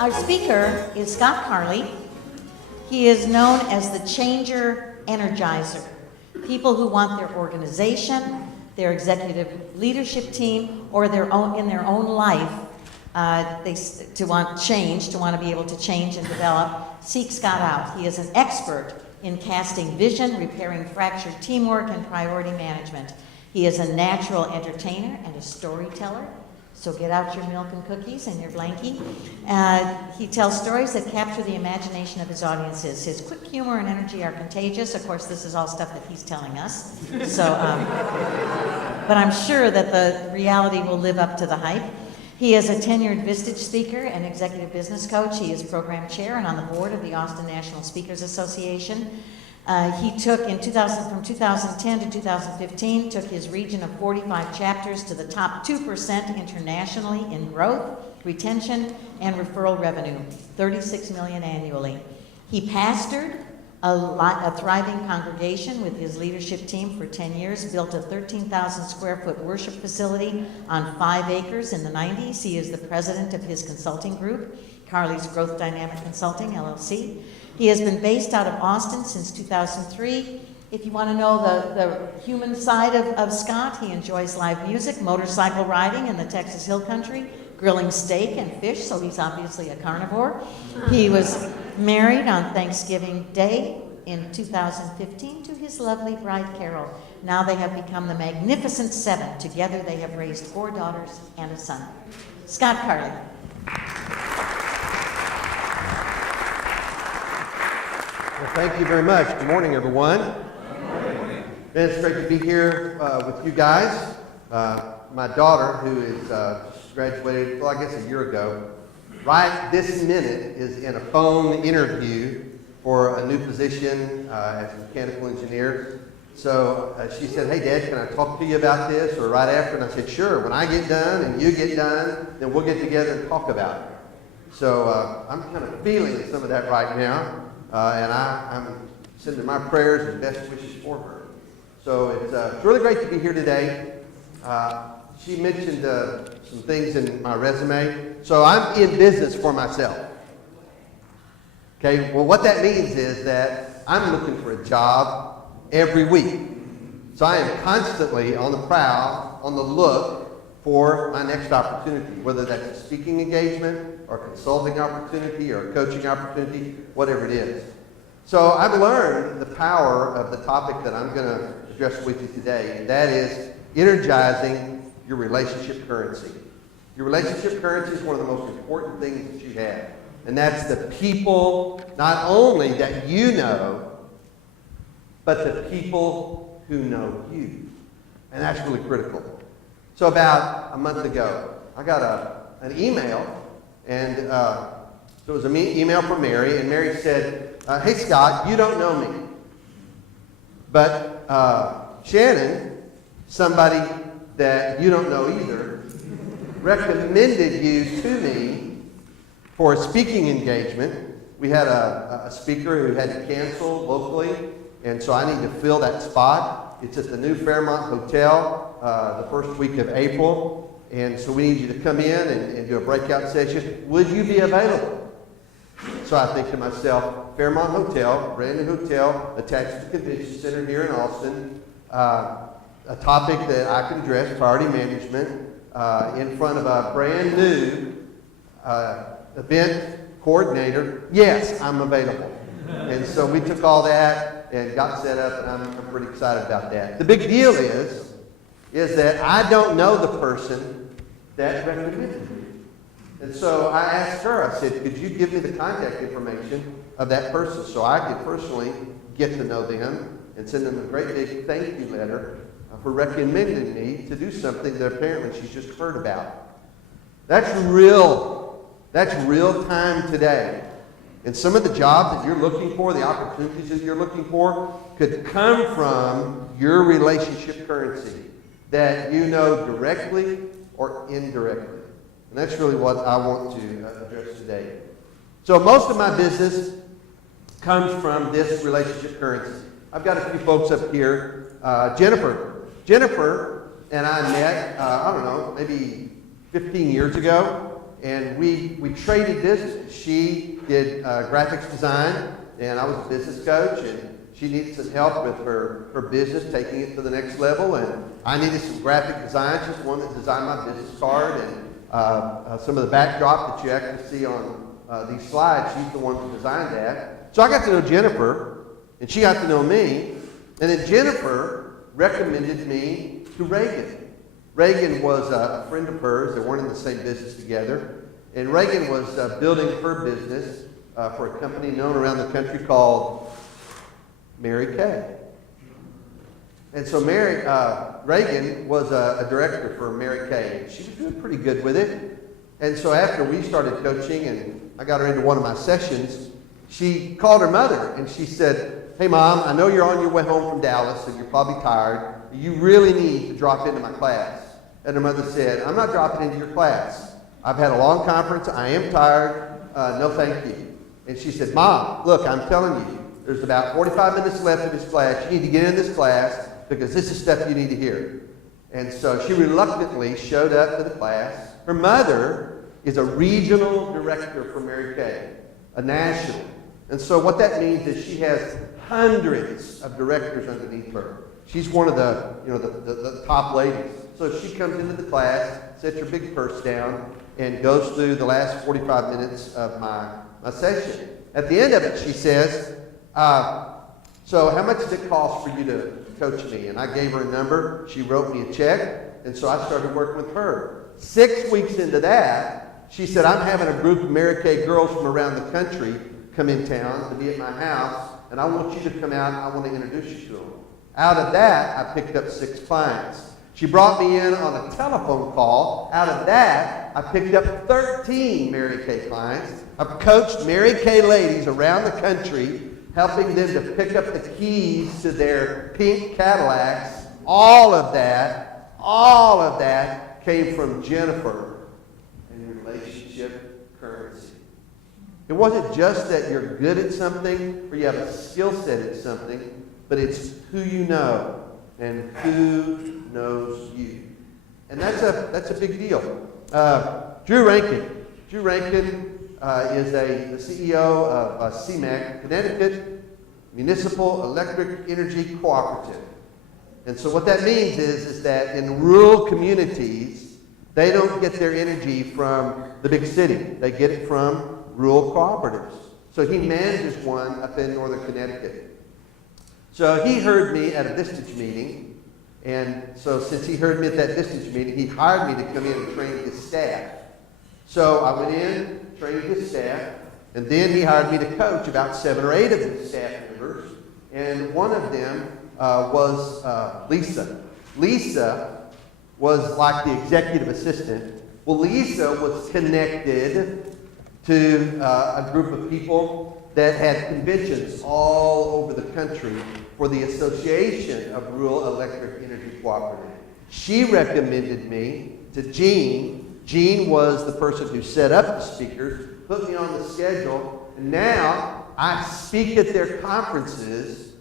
Our speaker is Scott Carley. He is known as the Changer Energizer. People who want their organization, their executive leadership team, or in their own life, to want to be able to change and develop, seek Scott out. He is an expert in casting vision, repairing fractured teamwork, and priority management. He is a natural entertainer and a storyteller. So get out your milk and cookies and your blankie. He tells stories that capture the imagination of his audiences. His quick humor and energy are contagious. Of course, this is all stuff that he's telling us. So, but I'm sure that the reality will live up to the hype. He is a tenured Vistage speaker and executive business coach. He is program chair and on the board of the Austin National Speakers Association. He took from 2010 to 2015, took his region of 45 chapters to the top 2% internationally in growth, retention, and referral revenue, $36 million annually. He pastored a thriving congregation with his leadership team for 10 years, built a 13,000 square foot worship facility on 5 acres in the 90s. He is the president of his consulting group, Carley's Growth Dynamic Consulting, LLC. He has been based out of Austin since 2003. If you want to know the human side of Scott, he enjoys live music, motorcycle riding in the Texas Hill Country, grilling steak and fish, so he's obviously a carnivore. He was married on Thanksgiving Day in 2015 to his lovely bride, Carol. Now they have become the Magnificent Seven. Together they have raised 4 daughters and a son. Scott Carley. Well, thank you very much. Good morning, everyone. Good morning. It's great to be here with you guys. My daughter, who is graduated, well, I guess a year ago, right this minute is in a phone interview for a new position as a mechanical engineer. So she said, "Hey, Dad, can I talk to you about this?" Or right after, and I said, "Sure. When I get done and you get done, then we'll get together and talk about it." So I'm kind of feeling some of that right now. And I'm sending my prayers and best wishes for her. So it's really great to be here today. She mentioned some things in my resume. So I'm in business for myself. Okay, well, what that means is that I'm looking for a job every week. So I am constantly on the prowl, on the look for my next opportunity, whether that's a speaking engagement or consulting opportunity or a coaching opportunity, whatever it is. So I've learned the power of the topic that I'm going to address with you today, and that is energizing your relationship currency. Your relationship currency is one of the most important things that you have, and that's the people not only that you know, but the people who know you, and that's really critical. So about a month ago, I got an email, and so it was an email from Mary, and Mary said, "Hey Scott, you don't know me, but Shannon, somebody that you don't know either, recommended you to me for a speaking engagement. We had a speaker who had to cancel locally, and so I need to fill that spot. It's at the new Fairmont Hotel the first week of April, and so we need you to come in and do a breakout session. Would you be available?" So I think to myself, Fairmont Hotel, brand new hotel, attached to the convention center here in Austin, a topic that I can address, priority management, in front of a brand new event coordinator. Yes, I'm available. And so we took all that and got set up, and I'm pretty excited about that. The big deal is that I don't know the person that recommended me. And so I asked her, I said, "Could you give me the contact information of that person so I could personally get to know them and send them a great big thank you letter for recommending me to do something that apparently she's just heard about. That's real. That's real time today. And some of the jobs that you're looking for, the opportunities that you're looking for, could come from your relationship currency that you know directly or indirectly. And that's really what I want to address today. So most of my business comes from this relationship currency. I've got a few folks up here. Jennifer and I met, I don't know, maybe 15 years ago. And we traded business. She did graphics design, and I was a business coach, and she needed some help with her business, taking it to the next level, and I needed some graphic design. She's the one that designed my business card, and some of the backdrop that you actually see on these slides, she's the one who designed that. So I got to know Jennifer, and she got to know me, and then Jennifer recommended me to Reagan. Reagan was a friend of hers. They weren't in the same business together. And Reagan was building her business for a company known around the country called Mary Kay. And so Reagan was a director for Mary Kay. She was doing pretty good with it. And so after we started coaching and I got her into one of my sessions, she called her mother and she said, "Hey, Mom, I know you're on your way home from Dallas and you're probably tired. You really need to drop into my class." And her mother said, "I'm not dropping into your class. I've had a long conference. I am tired. No, thank you." And she said, "Mom, look, I'm telling you, there's about 45 minutes left of this class. You need to get in this class because this is stuff you need to hear." And so she reluctantly showed up to the class. Her mother is a regional director for Mary Kay, a national. And so what that means is she has hundreds of directors underneath her. She's one of the top ladies. So she comes into the class, sets her big purse down, and goes through the last 45 minutes of my session. At the end of it, she says, "So how much does it cost for you to coach me?" And I gave her a number. She wrote me a check, and so I started working with her. 6 weeks into that, she said, "I'm having a group of Mary Kay girls from around the country come in town to be at my house, and I want you to come out, and I want to introduce you to them." Out of that, I picked up 6 clients. She brought me in on a telephone call. Out of that, I picked up 13 Mary Kay clients. I've coached Mary Kay ladies around the country, helping them to pick up the keys to their pink Cadillacs. All of that came from Jennifer and relationship currency. It wasn't just that you're good at something or you have a skill set at something, but it's who you know and who knows you. And that's a big deal. Drew Rankin. Drew Rankin is the CEO of CMAC, Connecticut Municipal Electric Energy Cooperative. And so what that means is that in rural communities, they don't get their energy from the big city. They get it from rural cooperatives. So he manages one up in northern Connecticut. So he heard me at a Vistage meeting, and so since he heard me at that Vistage meeting, he hired me to come in and train his staff. So I went in, trained his staff, and then he hired me to coach about 7 or 8 of his staff members, and one of them was Lisa. Lisa was like the executive assistant. Well, Lisa was connected to a group of people that had conventions all over the country for the Association of Rural Electric Energy Cooperative. She recommended me to Gene. Gene was the person who set up the speakers, put me on the schedule, and now I speak at their conferences,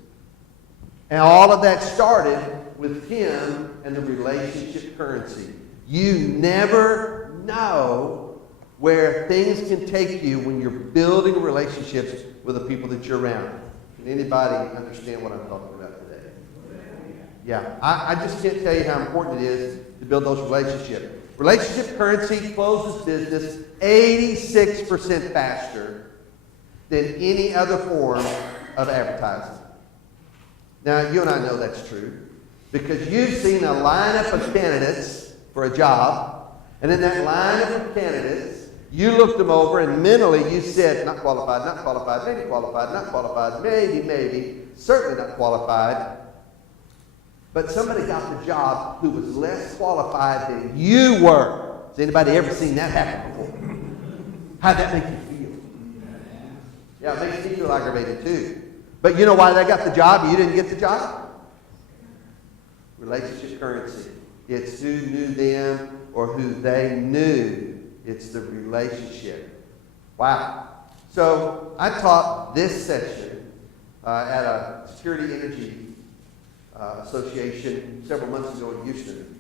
and all of that started with him and the relationship currency. You never know where things can take you when you're building relationships with the people that you're around. Can anybody understand what I'm talking about today? Yeah, I just can't tell you how important it is to build those relationships. Relationship currency closes business 86% faster than any other form of advertising. Now, you and I know that's true because you've seen a lineup of candidates for a job, and in that lineup of candidates, you looked them over and mentally you said, not qualified, maybe qualified, not qualified, maybe. certainly not qualified, but somebody got the job who was less qualified than you were. Has anybody ever seen that happen before? How'd that make you feel? Yeah, it makes me feel aggravated too. But you know why they got the job and you didn't get the job? Relationship currency. It's who knew them or who they knew. It's the relationship. Wow. So I taught this session at a Security Energy Association several months ago in Houston.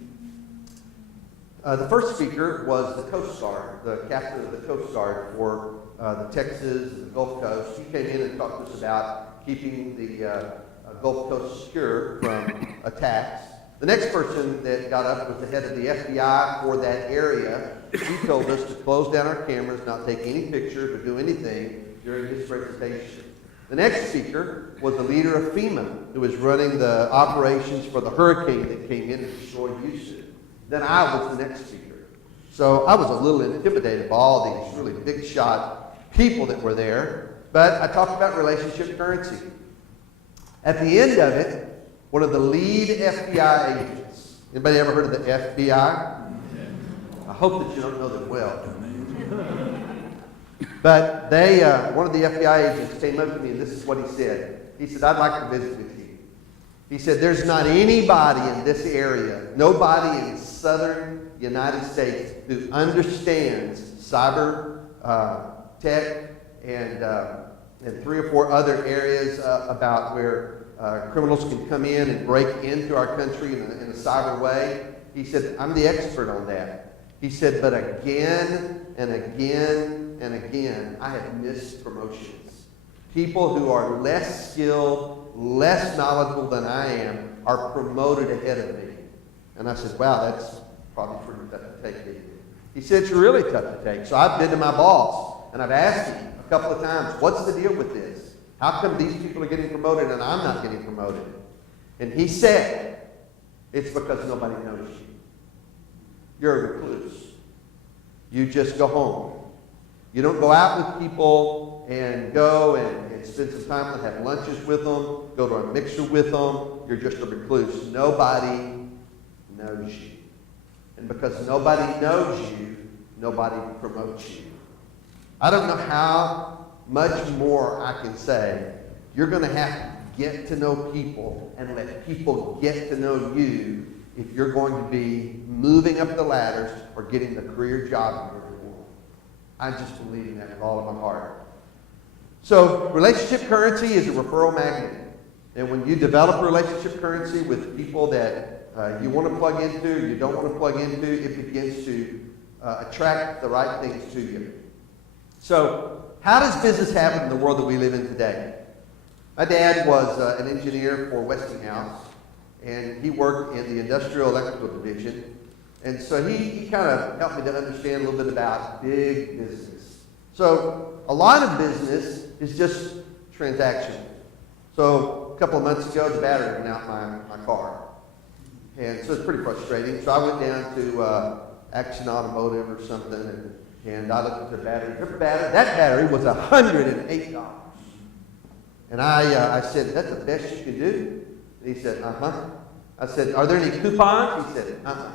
The first speaker was the Coast Guard, the captain of the Coast Guard for the Texas and the Gulf Coast. He came in and talked to us about keeping the Gulf Coast secure from attacks. The next person that got up was the head of the FBI for that area. He told us to close down our cameras, not take any pictures or do anything during his presentation. The next speaker was the leader of FEMA, who was running the operations for the hurricane that came in and destroyed Houston. Then I was the next speaker. So I was a little intimidated by all these really big shot people that were there. But I talked about relationship currency. At the end of it, one of the lead FBI agents. Anybody ever heard of the FBI? I hope that you don't know them well. But one of the FBI agents came up to me and this is what he said. He said, I'd like to visit with you. He said, there's not anybody in this area, nobody in southern United States who understands cyber tech and 3 or 4 other areas about where criminals can come in and break into our country in a cyber way. He said, I'm the expert on that. He said, but again and again and again, I have missed promotions. People who are less skilled, less knowledgeable than I am are promoted ahead of me. And I said, wow, that's probably pretty tough to take. He said, it's really tough to take. So I've been to my boss and I've asked him a couple of times, what's the deal with this? How come these people are getting promoted and I'm not getting promoted? And he said, it's because nobody knows you. You're a recluse. You just go home. You don't go out with people and go and spend some time and have lunches with them, go to a mixer with them. You're just a recluse. Nobody knows you. And because nobody knows you, nobody promotes you. I don't know how much more I can say. You're going to have to get to know people and let people get to know you if you're going to be moving up the ladders or getting the career job you're looking for. I just believe in that with all of my heart. So relationship currency is a referral magnet. And when you develop relationship currency with people that you want to plug into, you don't want to plug into, it begins to attract the right things to you. So how does business happen in the world that we live in today? My dad was an engineer for Westinghouse, and he worked in the industrial electrical division. And so he kind of helped me to understand a little bit about big business. So a lot of business is just transactional. So a couple of months ago, the battery went out my car. And so it's pretty frustrating. So I went down to Action Automotive or something, and I looked at their battery. That battery was $108. And I said, is that the best you can do? And he said, uh-huh. I said, are there any coupons? He said, uh-huh.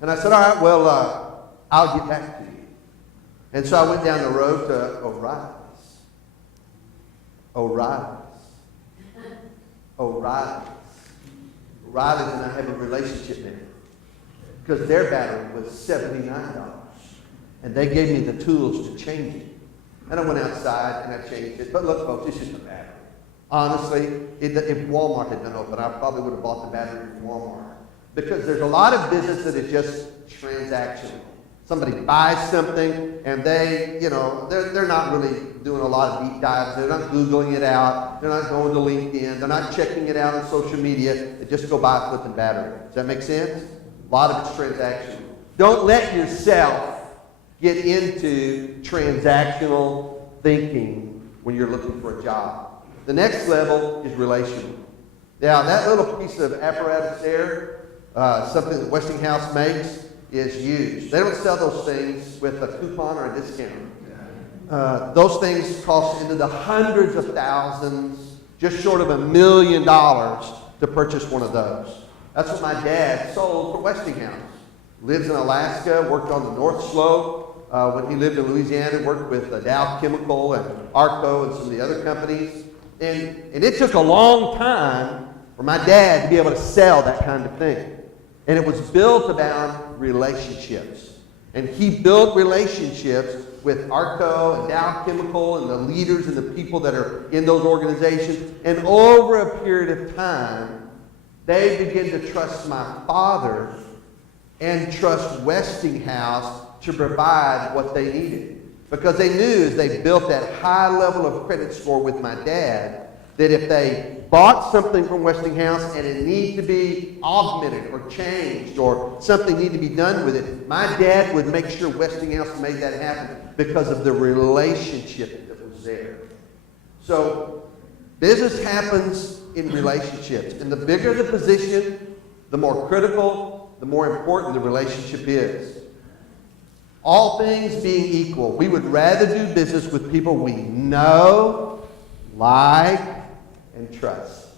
And I said, all right, well, I'll get back to you. And so I went down the road to O'Reilly's. O'Reilly's and I have a relationship now because their battery was $79. And they gave me the tools to change it. And I went outside and I changed it. But look, folks, it's just a battery. Honestly, if Walmart had been open, I probably would have bought the battery from Walmart. Because there's a lot of business that is just transactional. Somebody buys something and they're not really doing a lot of deep dives. They're not Googling it out. They're not going to LinkedIn. They're not checking it out on social media. They just go buy a flipping battery. Does that make sense? A lot of it's transactional. Don't let yourself get into transactional thinking when you're looking for a job. The next level is relational. Now, that little piece of apparatus there, something that Westinghouse makes, is used. They don't sell those things with a coupon or a discount. Those things cost into the hundreds of thousands just short of $1 million to purchase one of those. That's what my dad sold for Westinghouse. Lives in Alaska, worked on the North Slope. When he lived in Louisiana, worked with Dow Chemical and Arco and some of the other companies. And it took a long time for my dad to be able to sell that kind of thing. And it was built about relationships. And he built relationships with Arco and Dow Chemical and the leaders and the people that are in those organizations. And over a period of time, they began to trust my father and trust Westinghouse to provide what they needed. Because they knew as they built that high level of credit score with my dad, that if they bought something from Westinghouse and it needed to be augmented or changed or something needed to be done with it, my dad would make sure Westinghouse made that happen because of the relationship that was there. So business happens in relationships. And the bigger the position, the more critical, the more important the relationship is. All things being equal, we would rather do business with people we know, like, and trust.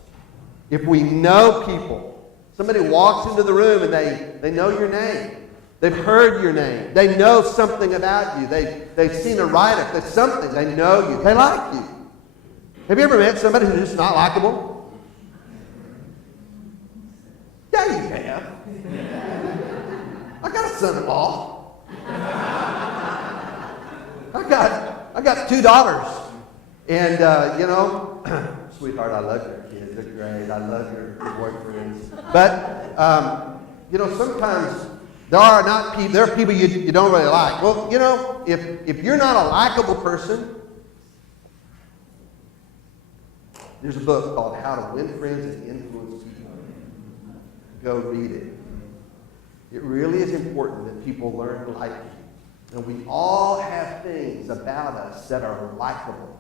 If we know people, somebody walks into the room and they know your name. They've heard your name. They know something about you. They've seen a write-up. There's something. They know you. They like you. Have you ever met somebody who's just not likable? Yeah, you have. I got a son-in-law. I got 2 daughters. And, sweetheart, I love your kids. They're great. I love your boyfriends. But, sometimes there are people you don't really like. Well, if you're not a likable person, there's a book called How to Win Friends and Influence People. Go read it. It really is important that people learn to like you. And we all have things about us that are likable.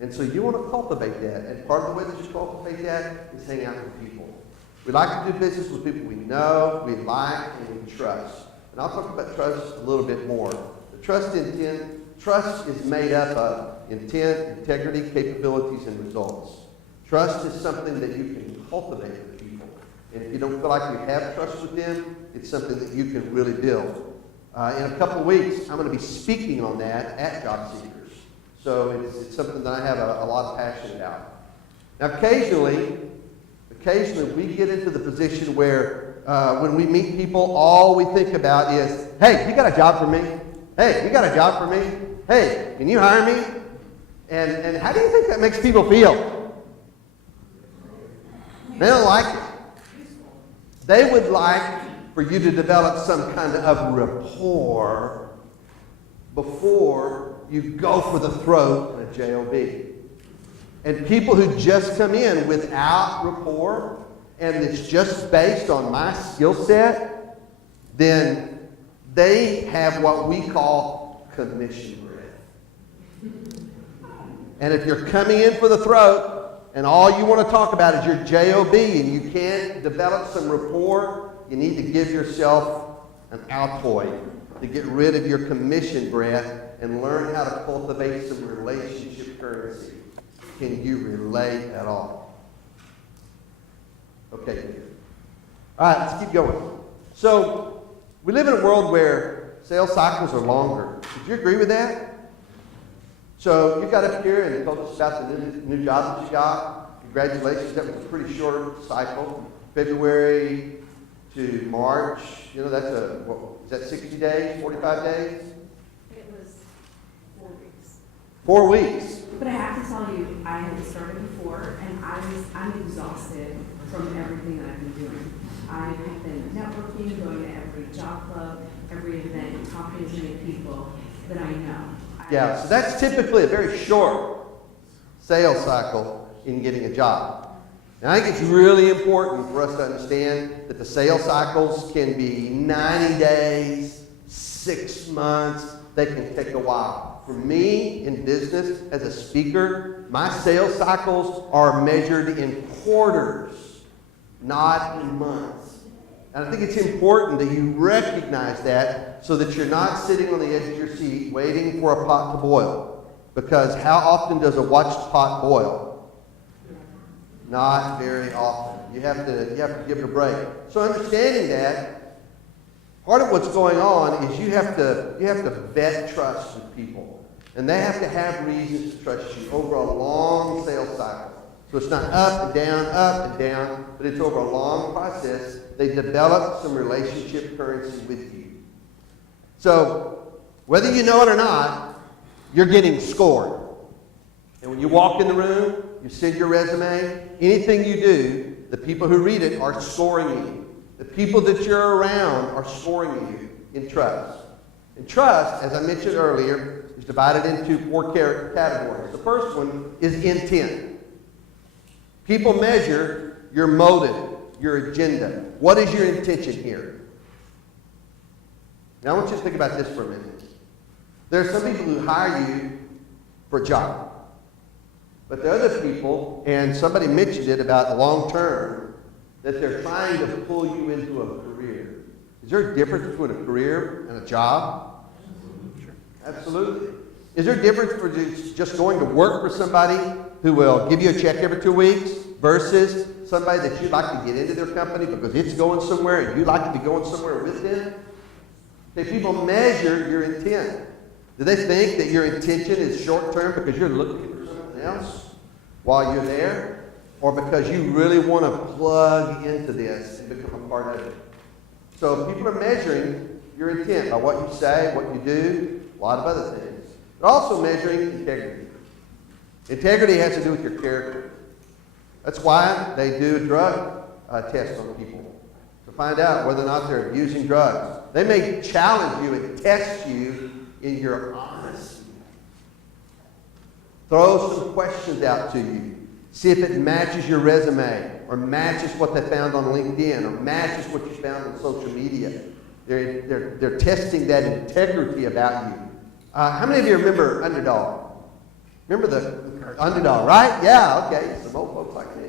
And so you want to cultivate that. And part of the way that you cultivate that is hang out with people. We like to do business with people we know, we like, and we trust. And I'll talk about trust a little bit more. The trust is made up of intent, integrity, capabilities, and results. Trust is something that you can cultivate with people. And if you don't feel like you have trust with them, it's something that you can really build. In a couple of weeks, I'm going to be speaking on that at Job Seekers. So it's something that I have a lot of passion about. Now, occasionally we get into the position where when we meet people, all we think about is, hey, you got a job for me? Hey, you got a job for me? Hey, can you hire me? And how do you think that makes people feel? They don't like it. They would like for you to develop some kind of rapport before you go for the throat in a JOB. And people who just come in without rapport and it's just based on my skill set, then they have what we call commission breath. And if you're coming in for the throat and all you want to talk about is your JOB and you can't develop some rapport, you need to give yourself an Altoid to get rid of your commission breath and learn how to cultivate some relationship currency. Can you relate at all? Okay, good. All right, let's keep going. So, we live in a world where sales cycles are longer. Would you agree with that? So, you got up here and told us about the new job that you got. Congratulations, that was a pretty short cycle. February to March, is that 60 days, 45 days? It was 4 weeks. 4 weeks. But I have to tell you, I had started before, and I'm exhausted from everything that I've been doing. I have been networking, going to every job club, every event, talking to many people that I know. Yeah, so that's typically a very short sales cycle in getting a job. And I think it's really important for us to understand that the sales cycles can be 90 days, 6 months, they can take a while. For me, in business, as a speaker, my sales cycles are measured in quarters, not in months. And I think it's important that you recognize that so that you're not sitting on the edge of your seat waiting for a pot to boil. Because how often does a watched pot boil? Not very often. You have to give it a break. So understanding that, part of what's going on is you have to vet trust with people. And they have to have reasons to trust you over a long sales cycle. So it's not up and down, but it's over a long process. They develop some relationship currency with you. So whether you know it or not, you're getting scored. And when you walk in the room, you send your resume, anything you do, the people who read it are scoring you. The people that you're around are scoring you in trust. And trust, as I mentioned earlier, is divided into 4 categories. The first one is intent. People measure your motive, your agenda. What is your intention here? Now I want you to think about this for a minute. There are some people who hire you for a job. But the other people, and somebody mentioned it about long term, that they're trying to pull you into a career. Is there a difference between a career and a job? Sure. Absolutely. Is there a difference for just going to work for somebody who will give you a check every 2 weeks versus somebody that you'd like to get into their company because it's going somewhere and you'd like to be going somewhere with them? Okay, people measure your intent. Do they think that your intention is short term because you're looking for something else while you're there? Or because you really want to plug into this and become a part of it? So people are measuring your intent by what you say, what you do, a lot of other things. They're also measuring integrity. Integrity has to do with your character. That's why they do a drug test on people to find out whether or not they're abusing drugs. They may challenge you and test you in your honesty. Throw some questions out to you. See if it matches your resume or matches what they found on LinkedIn or matches what you found on social media. They're testing that integrity about you. How many of you remember Underdog? Remember the Underdog, right? Yeah, okay. Some old folks like me.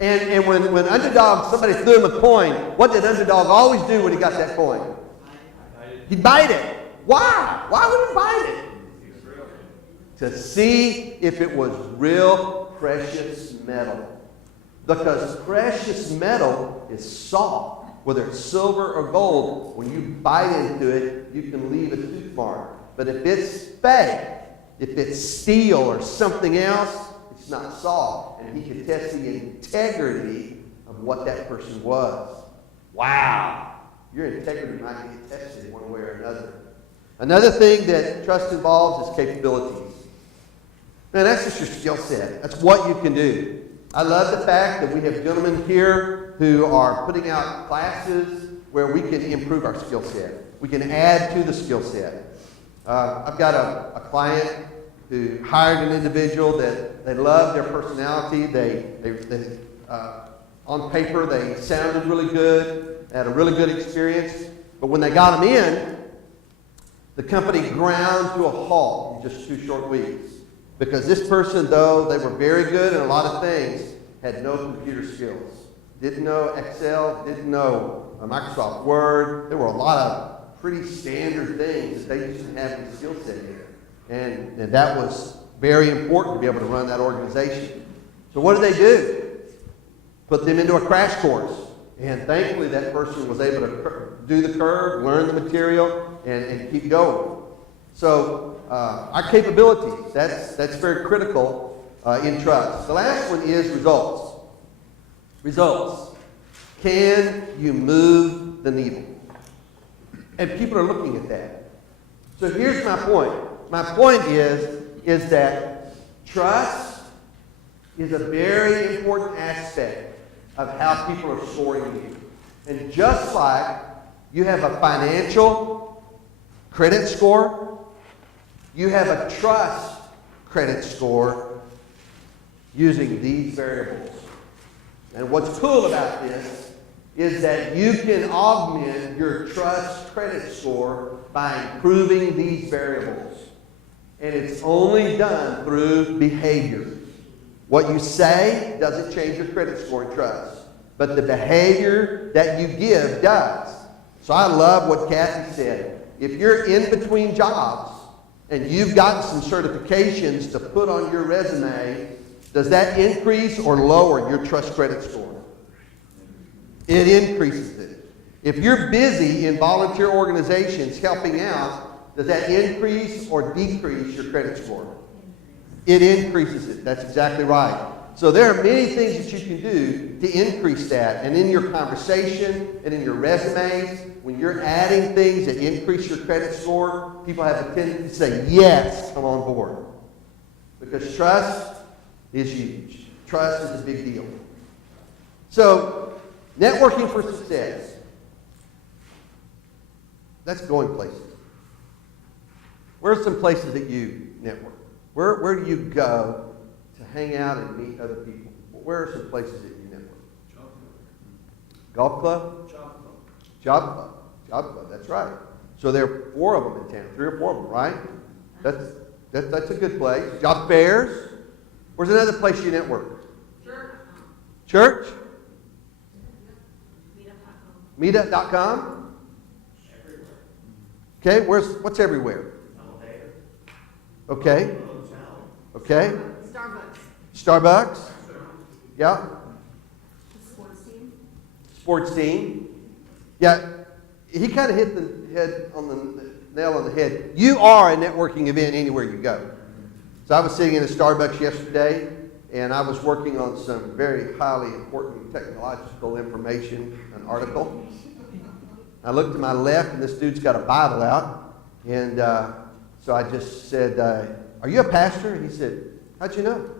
And when Underdog, somebody threw him a coin, what did Underdog always do when he got that coin? He'd bite it. Why? Why would he bite it? To see if it was real precious metal. Because precious metal is soft. Whether it's silver or gold, when you bite into it, you can leave a tooth mark. But if it's fake, if it's steel or something else, it's not soft. And he can test the integrity of what that person was. Wow. Your integrity might get tested one way or another. Another thing that trust involves is capabilities. Man, that's just your skill set. That's what you can do. I love the fact that we have gentlemen here who are putting out classes where we can improve our skill set. We can add to the skill set. I've got a client who hired an individual that they loved their personality. They on paper, they sounded really good, had a really good experience. But when they got them in, the company ground to a halt in just 2 short weeks. Because this person, though they were very good at a lot of things, had no computer skills. Didn't know Excel, didn't know Microsoft Word. There were a lot of pretty standard things that they just didn't have any skill set in. And that was very important to be able to run that organization. So what did they do? Put them into a crash course. And thankfully that person was able to do the curve, learn the material, and keep going. So our capabilities, that's very critical in trust. The last one is results. Results. Can you move the needle? And people are looking at that. So here's my point. My point is that trust is a very important aspect of how people are scoring you. And just like you have a financial credit score, you have a trust credit score using these variables. And what's cool about this is that you can augment your trust credit score by improving these variables. And it's only done through behavior. What you say doesn't change your credit score in trust, but the behavior that you give does. So I love what Kathy said. If you're in between jobs, and you've gotten some certifications to put on your resume Does that increase or lower your trust credit score? It increases it. If you're busy in volunteer organizations helping out, does that increase or decrease your credit score? It increases it. That's exactly right. So there are many things that you can do to increase that. And in your conversation and in your resumes, when you're adding things that increase your credit score, people have a tendency to say, yes, come on board. Because trust is huge. Trust is a big deal. So, networking for success. That's going places. Where are some places that you network? Where do you go to hang out and meet other people? Where are some places that you network? Golf club? Job club, that's right. So there are 4 of them in town, 3 or 4 of them, right? That's a good place. Job fairs. Where's another place you network? Church? Meetup.com? Okay, what's everywhere? Okay. Okay. Starbucks. Yeah. Sports team. Yeah. He kind of hit the head on the nail on the head. You are a networking event anywhere you go. So I was sitting in a Starbucks yesterday, and I was working on some very highly important technological information, an article. I looked to my left, and this dude's got a Bible out, and so I just said, "Are you a pastor?" And he said, "How'd you know?"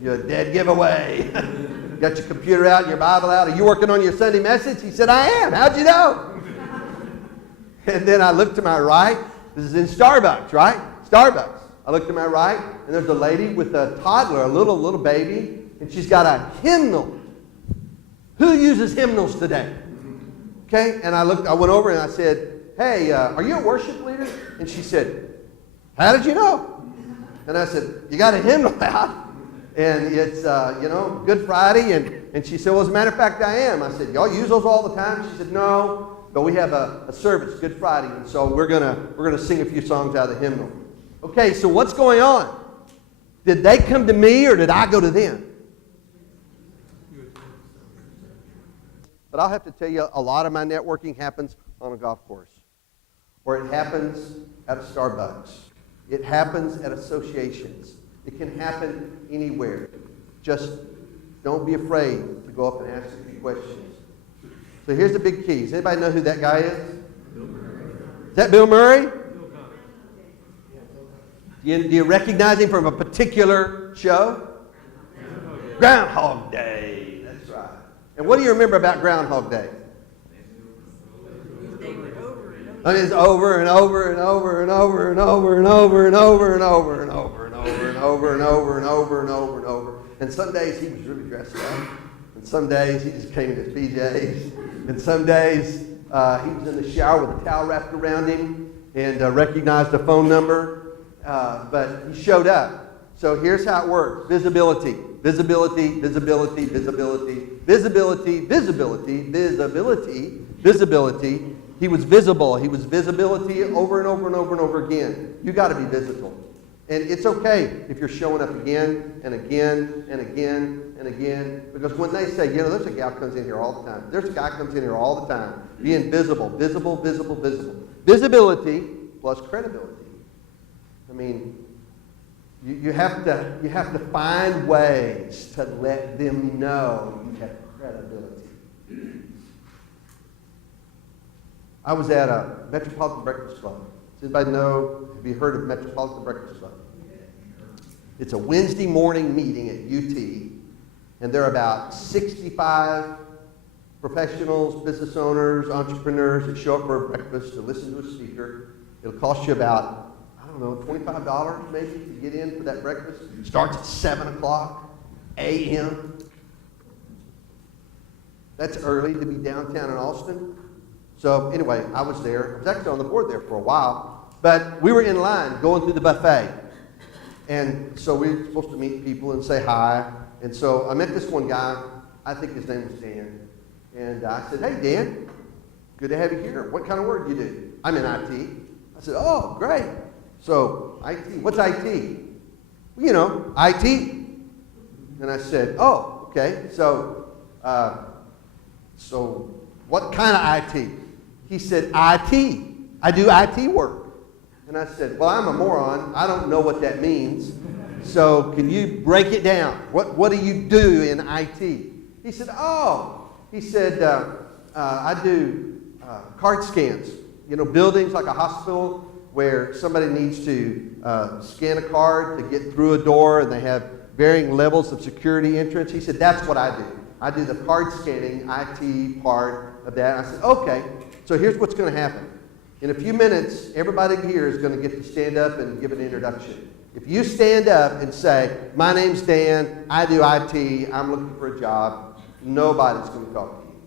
You're a dead giveaway. Got your computer out, your Bible out. Are you working on your Sunday message? He said, "I am." How'd you know? And then I looked to my right. This is in Starbucks, right? Starbucks. I looked to my right, and there's a lady with a toddler, a little baby, and she's got a hymnal. Who uses hymnals today? Okay, and I went over and I said, "Hey, are you a worship leader?" And she said, "How did you know?" And I said, "You got a hymnal out, and it's, Good Friday." And she said, "Well, as a matter of fact, I am." I said, "Y'all use those all the time?" She said, "No, but we have a service, Good Friday, and so we're gonna sing a few songs out of the hymnal." Okay, so what's going on? Did they come to me or did I go to them? But I'll have to tell you, a lot of my networking happens on a golf course, or it happens at a Starbucks. It happens at associations. It can happen anywhere. Just don't be afraid to go up and ask a few questions. So here's the big key. Does anybody know who that guy is? Is that Bill Murray? Do you recognize him from a particular show? Groundhog Day. That's right. And what do you remember about Groundhog Day? And it's over and over and over and over and over and over and over and over and over and over and over and over and over and over and over. And some days he was really dressed up. And some days he just came in his PJs. And some days he was in the shower with a towel wrapped around him and recognized a phone number. But he showed up. So here's how it works. Visibility, visibility, visibility, visibility, visibility, visibility, visibility, visibility. He was visible. He was visibility over and over and over and over again. You got to be visible. And it's okay if you're showing up again and again and again and again. Because when they say, there's a gal comes in here all the time. There's a guy comes in here all the time. Being visible, visible, visible, visible. Visibility plus credibility. I mean, you have to find ways to let them know you have credibility. I was at a Metropolitan Breakfast Club. Does anybody know? Have you heard of Metropolitan Breakfast Club? It's a Wednesday morning meeting at UT, and there are about 65 professionals, business owners, entrepreneurs that show up for breakfast to listen to a speaker. It'll cost you about, $25 maybe to get in for that breakfast. It starts at 7 o'clock a.m. That's early to be downtown in Austin. So anyway, I was there. I was actually on the board there for a while. But we were in line going through the buffet. And so we were supposed to meet people and say hi. And so I met this one guy. I think his name was Dan. And I said, "Hey, Dan, good to have you here. What kind of work do you do?" "I'm in IT. I said, "Oh, great. So, IT, what's IT? Well, you know, IT. And I said, oh, okay. So what kind of IT? He said, IT. I do IT work. And I said, well, I'm a moron. I don't know what that means. So can you break it down? What do you do in IT? He said, I do card scans. You know, buildings like a hospital where somebody needs to scan a card to get through a door and they have varying levels of security entrance. He said, that's what I do. I do the card scanning IT part of that. I said, okay, so here's what's going to happen. In a few minutes, everybody here is going to get to stand up and give an introduction. If you stand up and say, my name's Dan, I do IT, I'm looking for a job, nobody's going to talk to you.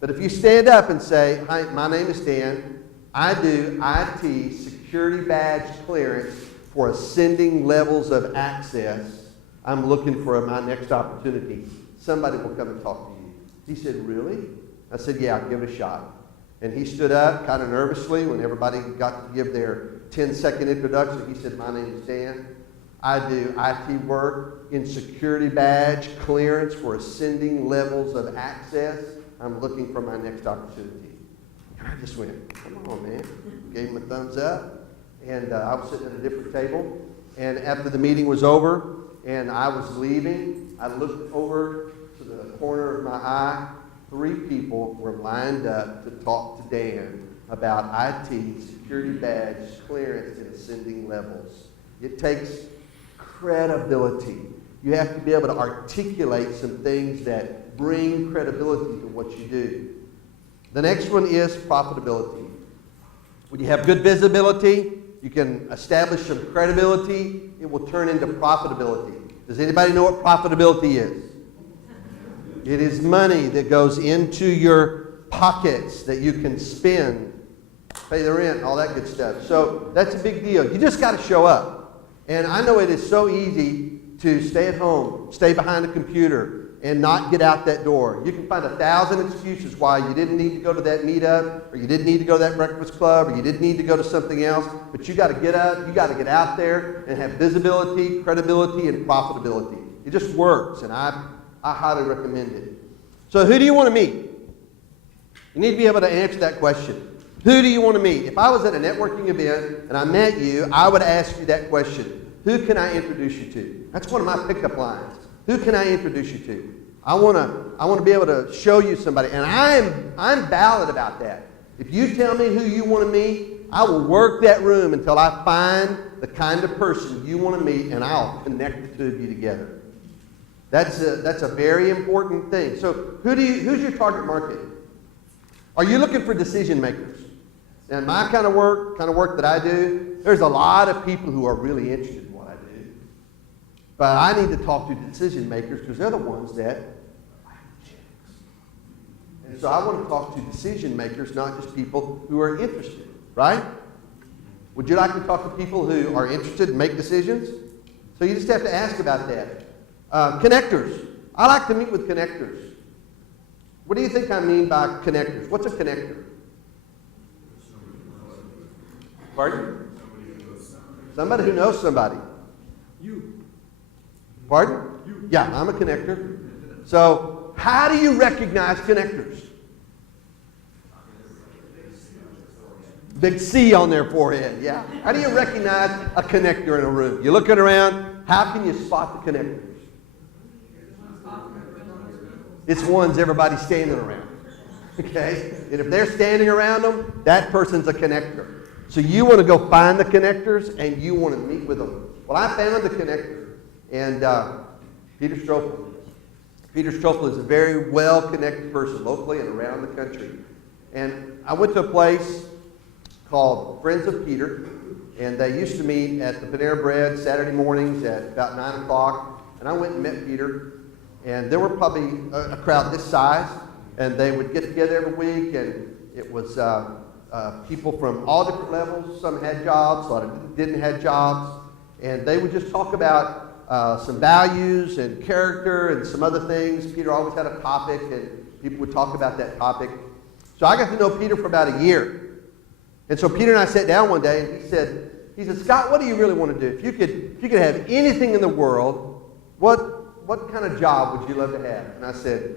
But if you stand up and say, hi, my name is Dan, I do IT security badge clearance for ascending levels of access, I'm looking for my next opportunity, somebody will come and talk to you. He said, really? I said, yeah, give it a shot. And he stood up kind of nervously when everybody got to give their 10-second introduction. He said, my name is Dan. I do IT work in security badge clearance for ascending levels of access. I'm looking for my next opportunity. And I just went, come on, man. Gave him a thumbs up. And I was sitting at a different table. And after the meeting was over and I was leaving, I looked over to the corner of my eye. 3 people were lined up to talk to Dan about IT, security badge, clearance, and ascending levels. It takes credibility. You have to be able to articulate some things that bring credibility to what you do. The next one is profitability. When you have good visibility, you can establish some credibility, it will turn into profitability. Does anybody know what profitability is? It is money that goes into your pockets that you can spend, pay the rent, all that good stuff. So that's a big deal. You just got to show up. And I know it is so easy to stay at home, stay behind a computer, and not get out that door. You can find 1,000 excuses why you didn't need to go to that meetup, or you didn't need to go to that breakfast club, or you didn't need to go to something else. But you got to get up, you got to get out there and have visibility, credibility, and profitability. It just works, and I highly recommend it. So who do you want to meet? You need to be able to answer that question. Who do you want to meet? If I was at a networking event and I met you, I would ask you that question. Who can I introduce you to? That's one of my pickup lines. Who can I introduce you to? I want to be able to show you somebody, and I'm valid about that. If you tell me who you want to meet, I will work that room until I find the kind of person you want to meet, and I'll connect the two of you together. That's a very important thing. So who's your target market? Are you looking for decision makers? And my kind of work that I do, there's a lot of people who are really interested in what I do. But I need to talk to decision makers because they're the ones that write checks. And so I want to talk to decision makers, not just people who are interested, right? Would you like to talk to people who are interested and make decisions? So you just have to ask about that. Connectors. I like to meet with connectors. What do you think I mean by connectors? What's a connector? Pardon? Somebody who knows somebody. You. Pardon? You. Yeah, I'm a connector. So how do you recognize connectors? Big C on their forehead, yeah. How do you recognize a connector in a room? You're looking around, how can you spot the connectors? It's ones everybody's standing around, okay? And if they're standing around them, that person's a connector. So you want to go find the connectors and you want to meet with them. Well, I found the connector, and Peter Strople. Peter Strople is a very well-connected person locally and around the country. And I went to a place called Friends of Peter, and they used to meet at the Panera Bread Saturday mornings at about 9 o'clock. And I went and met Peter. And there were probably a crowd this size, and they would get together every week, and it was people from all different levels. Some had jobs, a lot of didn't have jobs, and they would just talk about some values and character and some other things. Peter always had a topic, and people would talk about that topic. So I got to know Peter for about a year. And so Peter and I sat down one day, and he said, he said, Scott, what do you really want to do? If you could have anything in the world, what kind of job would you love to have? And I said,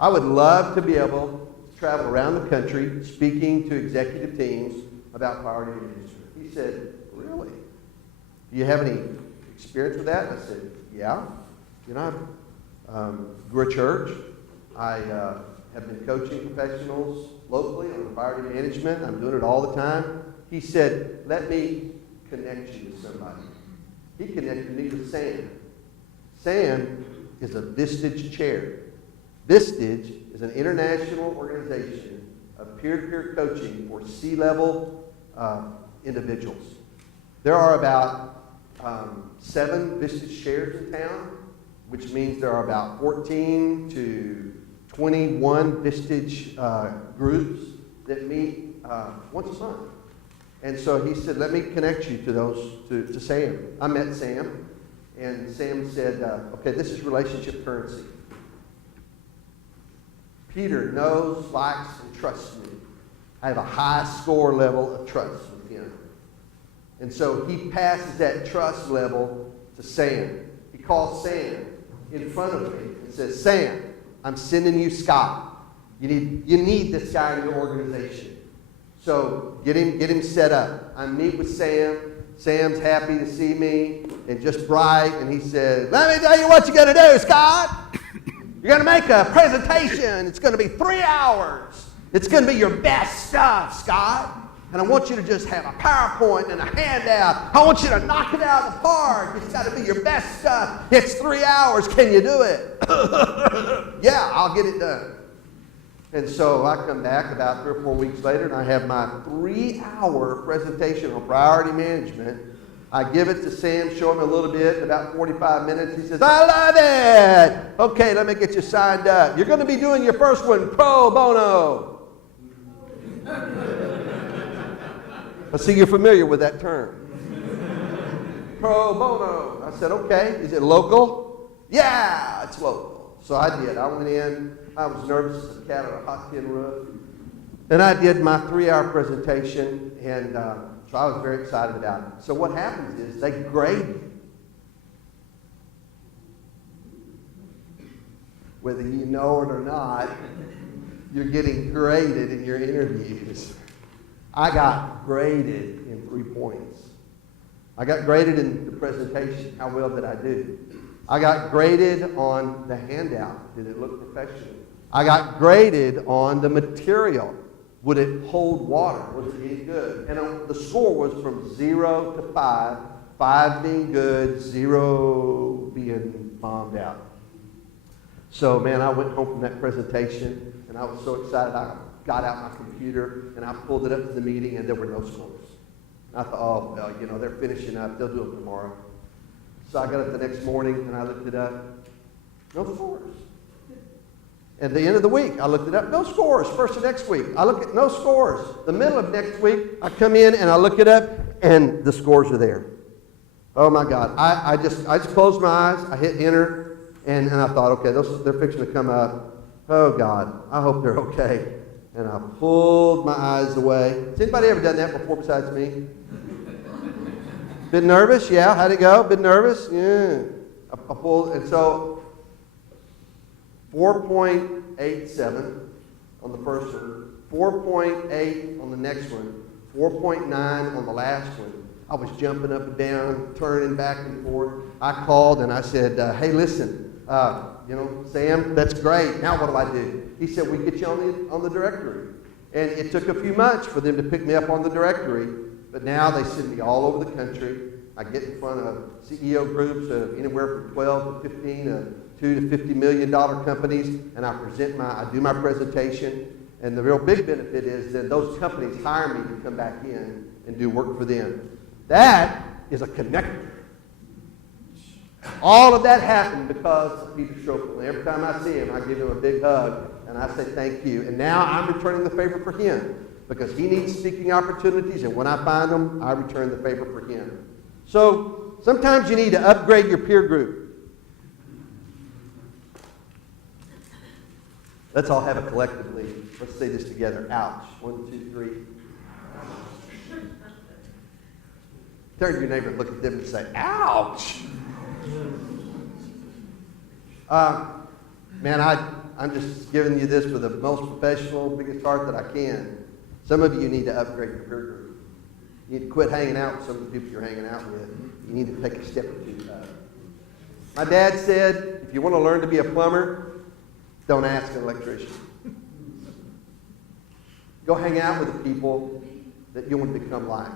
I would love to be able to travel around the country speaking to executive teams about priority management. He said, really? Do you have any experience with that? And I said, yeah. You know, I grew a church. I have been coaching professionals locally on priority management. I'm doing it all the time. He said, let me connect you to somebody. He connected me with Sam. Sam is a Vistage chair. Vistage is an international organization of peer-to-peer coaching for C-level individuals. There are about 7 Vistage chairs in town, which means there are about 14 to 21 Vistage groups that meet once a month. And so he said, let me connect you to those, to Sam. I met Sam, and Sam said, okay, this is relationship currency. Peter knows, likes, and trusts me. I have a high score level of trust with him. And so he passes that trust level to Sam. He calls Sam in front of me and says, Sam, I'm sending you Scott. You need this guy in your organization. So get him set up. I meet with Sam. Sam's happy to see me and just bright. And he said, let me tell you what you're going to do, Scott. You're going to make a presentation. It's going to be 3 hours. It's going to be your best stuff, Scott. And I want you to just have a PowerPoint and a handout. I want you to knock it out of the park. It's got to be your best stuff. It's 3 hours. Can you do it? Yeah, I'll get it done. And so I come back about 3 or 4 weeks later, and I have my 3-hour presentation on priority management. I give it to Sam, show him a little bit. In about 45 minutes, he says, I love it. Okay, let me get you signed up. You're going to be doing your first one pro bono. I see you're familiar with that term. Pro bono. I said, okay. Is it local? Yeah, it's local. So I did. I went in. I was nervous as a cat on a hot tin roof. And I did my 3-hour presentation, and so I was very excited about it. So what happens is they grade you. Whether you know it or not, you're getting graded in your interviews. I got graded in 3 points. I got graded in the presentation. How well did I do? I got graded on the handout. Did it look professional? I got graded on the material. Would it hold water? Was it any good? And the score was from 0 to 5, 5 being good, 0 being bombed out. So, man, I went home from that presentation, and I was so excited. I got out my computer, and I pulled it up to the meeting, and there were no scores. I thought, oh, well, you know, they're finishing up. They'll do it tomorrow. So I got up the next morning, and I looked it up. No scores. At the end of the week, I looked it up. No scores. First of next week, I look at no scores. The middle of next week, I come in, and I look it up, and the scores are there. Oh, my God. I just closed my eyes. I hit enter, and I thought, okay, they're fixing to come up. Oh, God. I hope they're okay. And I pulled my eyes away. Has anybody ever done that before besides me? Bit nervous? Yeah. How'd it go? Bit nervous? Yeah. I pulled, and so 4.87 on the first one, 4.8 on the next one, 4.9 on the last one. I was jumping up and down, turning back and forth. I called and I said, hey, listen, Sam, that's great. Now what do I do? He said, we get you on the directory. And it took a few months for them to pick me up on the directory, but now they send me all over the country. I get in front of CEO groups of anywhere from 12 to 15 to $2 to $50 million companies, and I do my presentation. And the real big benefit is that those companies hire me to come back in and do work for them. That is a connector. All of that happened because of Peter Schroepel. And every time I see him, I give him a big hug, and I say thank you. And now I'm returning the favor for him because he needs speaking opportunities, and when I find them, I return the favor for him. So sometimes you need to upgrade your peer group. Let's all have it collectively. Let's say this together. Ouch. 1, 2, 3. Turn to your neighbor and look at them and say, ouch. Man, I'm just giving you this with the most professional, biggest heart that I can. Some of you need to upgrade your peer group. You need to quit hanging out with some of the people you're hanging out with. You need to take a step or two up. My dad said, if you want to learn to be a plumber, don't ask an electrician. Go hang out with the people that you want to become like.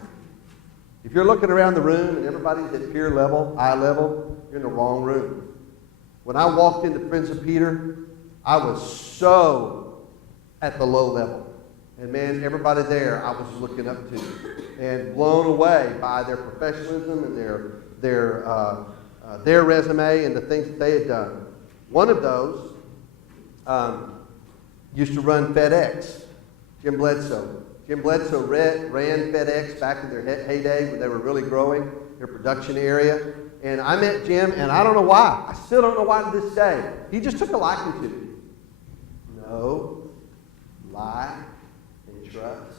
If you're looking around the room and everybody's at peer level, eye level, you're in the wrong room. When I walked into Prince of Peter, I was so at the low level. And man, everybody there I was looking up to and blown away by their professionalism and their resume and the things that they had done. One of those used to run FedEx, Jim Bledsoe. Jim Bledsoe ran FedEx back in their heyday when they were really growing their production area. And I met Jim, and I don't know why. I still don't know why to this day. He just took a liking to me. Know, like, and trust.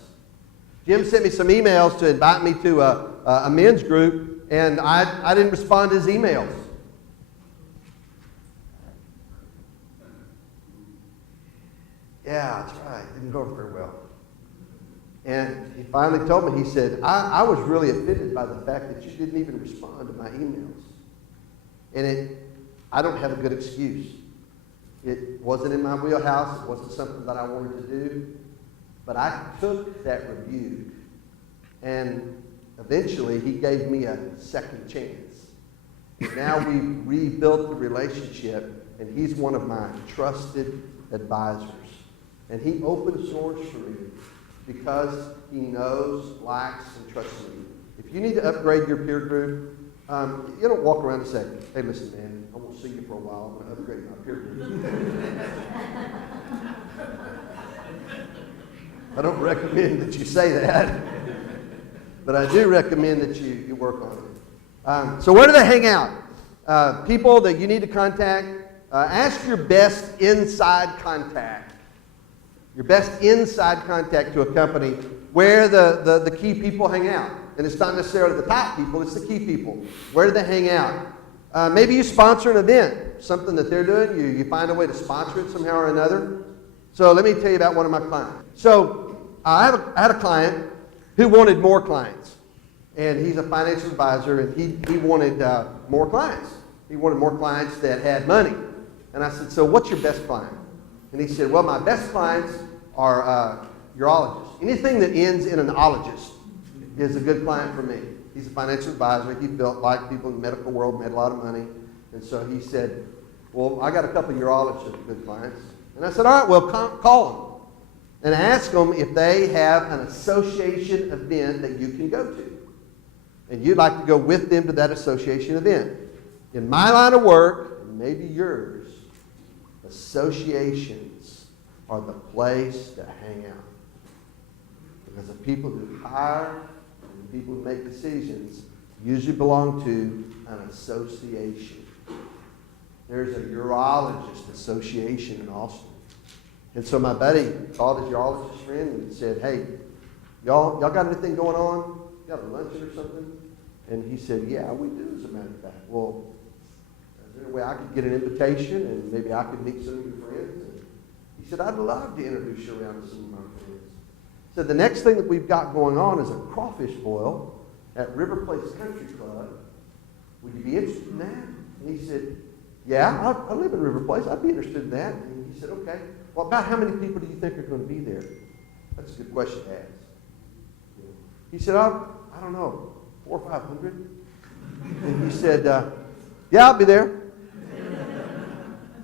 Jim sent me some emails to invite me to a men's group, and I didn't respond to his emails. Yeah, that's right. Didn't go very well. And he finally told me, he said, I was really offended by the fact that you didn't even respond to my emails. And I don't have a good excuse. It wasn't in my wheelhouse. It wasn't something that I wanted to do. But I took that rebuke, and eventually he gave me a second chance. And now we've rebuilt the relationship, and he's one of my trusted advisors. And he opens doors for me because he knows, likes, and trusts me. If you need to upgrade your peer group, you don't walk around and say, hey, listen, man, I won't see you for a while. I'm going to upgrade my peer group. I don't recommend that you say that, but I do recommend that you work on it. So where do they hang out? People that you need to contact, ask your best inside contact. Your best inside contact to a company where the key people hang out. And it's not necessarily the top people, it's the key people. Where do they hang out? Maybe you sponsor an event, something that they're doing. You find a way to sponsor it somehow or another. So let me tell you about one of my clients. So I had a client who wanted more clients. And he's a financial advisor, and he wanted more clients. He wanted more clients that had money. And I said, so what's your best client? And he said, well, my best clients are urologists. Anything that ends in an ologist is a good client for me. He's a financial advisor. He felt like people in the medical world made a lot of money. And so he said, well, I got a couple of urologists that are good clients. And I said, all right, well, call them and ask them if they have an association event that you can go to. And you'd like to go with them to that association event. In my line of work, and maybe yours, associations are the place to hang out. Because the people who hire and the people who make decisions usually belong to an association. There's a urologist association in Austin. And so my buddy called his urologist friend and said, hey, y'all got anything going on? Got a luncheon or something? And he said, yeah, we do, as a matter of fact. Well, is there a way I could get an invitation and maybe I could meet some of your friends? And he said, I'd love to introduce you around to some of my friends. He said, the next thing that we've got going on is a crawfish boil at River Place Country Club. Would you be interested in that? And he said, yeah, I live in River Place. I'd be interested in that. And he said, okay. Well, about how many people do you think are going to be there? That's a good question to ask. He said, I don't know, 400 or 500. And he said, yeah, I'll be there.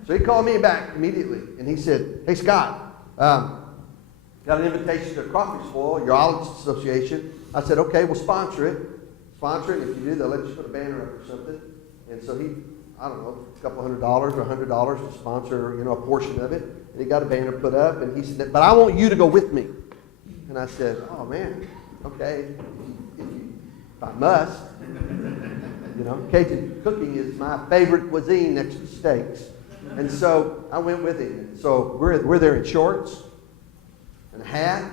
So he called me back immediately, and he said, hey, Scott, got an invitation to a crawfish boil, Urologist Association. I said, okay, we'll sponsor it. Sponsor it, and if you do, they'll let you put a banner up or something. And so he, I don't know, a couple $100 or $100 to sponsor, a portion of it. And he got a banner put up, and he said, but I want you to go with me. And I said, oh, man, okay, if I must. Cajun cooking is my favorite cuisine next to steaks. And so I went with him. So we're there in shorts and a hat.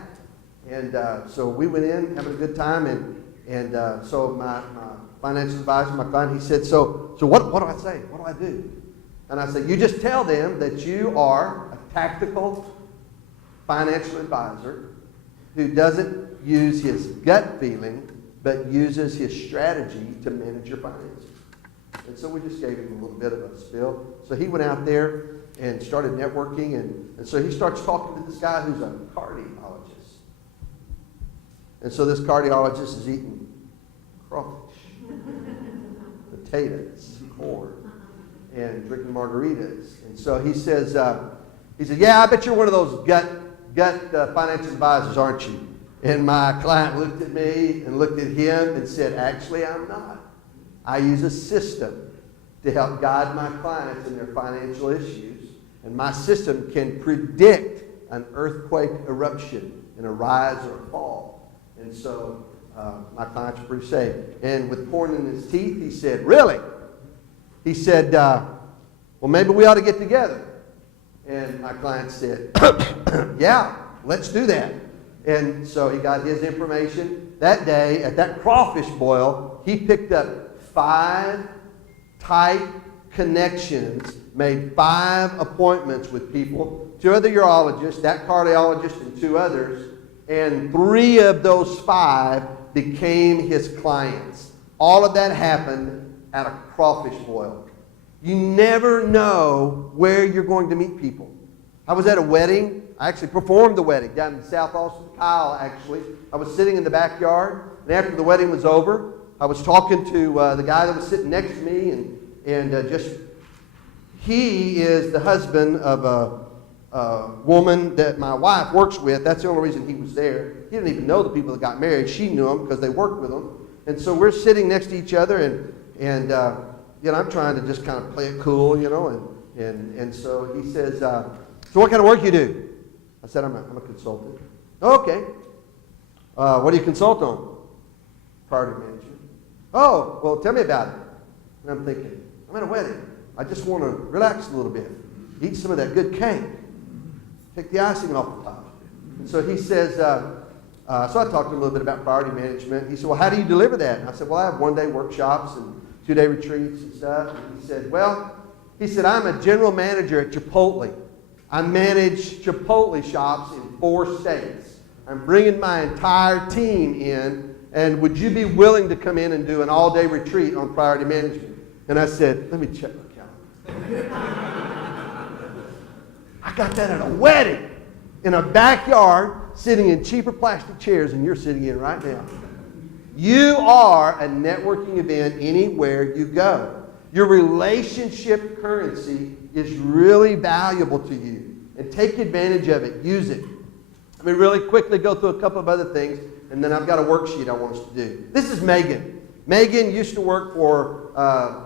And so we went in having a good time. And And so my financial advisor, my client, he said, so what do I say? What do I do? And I said, you just tell them that you are a tactical financial advisor who doesn't use his gut feeling, but uses his strategy to manage your finances. And so we just gave him a little bit of a spill. So he went out there and started networking, and so he starts talking to this guy who's a cardiologist. And so this cardiologist is eating crawfish, potatoes, corn, and drinking margaritas. And so he says, yeah, I bet you're one of those gut financial advisors, aren't you? And my client looked at me and looked at him and said, actually, I'm not. I use a system to help guide my clients in their financial issues. And my system can predict an earthquake eruption and a rise or a fall. And so my clients were pretty safe. And with corn in his teeth, he said, really? He said, well, maybe we ought to get together. And my client said, yeah, let's do that. And so he got his information. That day, at that crawfish boil, he picked up 5 tight connections, made 5 appointments with people, 2 other urologists, that cardiologist, and 2 others, and 3 of those 5 became his clients. All of that happened at a crawfish boil. You never know where you're going to meet people. I was at a wedding. I actually performed the wedding down in South Austin. Kyle, actually. I was sitting in the backyard, and after the wedding was over, I was talking to the guy that was sitting next to me, and he is the husband of a woman that my wife works with. That's the only reason he was there. He didn't even know the people that got married. She knew them because they worked with them. And so we're sitting next to each other, and I'm trying to just kind of play it cool, and so he says, so what kind of work you do? I said, I'm a consultant. Oh, okay. What do you consult on? Priority management. Oh, well, tell me about it. And I'm thinking, I'm at a wedding. I just want to relax a little bit. Eat some of that good cake. Take the icing off the top. And so he says, so I talked to him a little bit about priority management. He said, well, how do you deliver that? And I said, well, I have 1-day workshops and 2-day retreats and stuff. And he said, I'm a general manager at Chipotle. I manage Chipotle shops in 4 states. I'm bringing my entire team in, and would you be willing to come in and do an all-day retreat on priority management? And I said, let me check my calendar. I got that at a wedding, in a backyard, sitting in cheaper plastic chairs than you're sitting in right now. You are a networking event anywhere you go. Your relationship currency is really valuable to you. And take advantage of it. Use it. Let me really quickly go through a couple of other things, and then I've got a worksheet I want us to do. This is Megan. Megan used to work for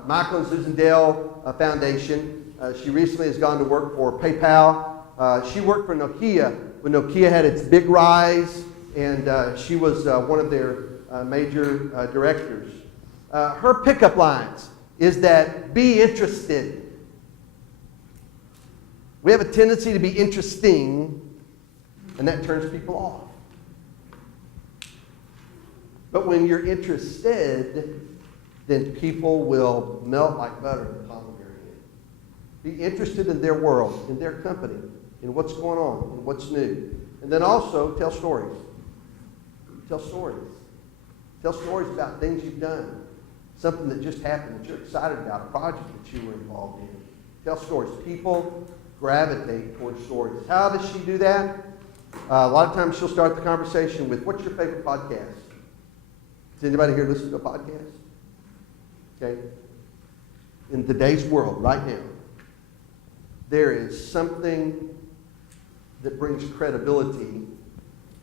Michael and Susan Dale Foundation. She recently has gone to work for PayPal. She worked for Nokia when Nokia had its big rise, and she was one of their major directors. Her pickup lines is that be interested. We have a tendency to be interesting, and that turns people off. But when you're interested, then people will melt like butter in the palm of your hand. Be interested in their world, in their company, in what's going on, in what's new. And then also tell stories. Tell stories. Tell stories about things you've done. Something that just happened that you're excited about, a project that you were involved in. Tell stories. People gravitate towards stories. How does she do that? A lot of times she'll start the conversation with, what's your favorite podcast? Does anybody here listen to a podcast? Okay. In today's world, right now, there is something that brings credibility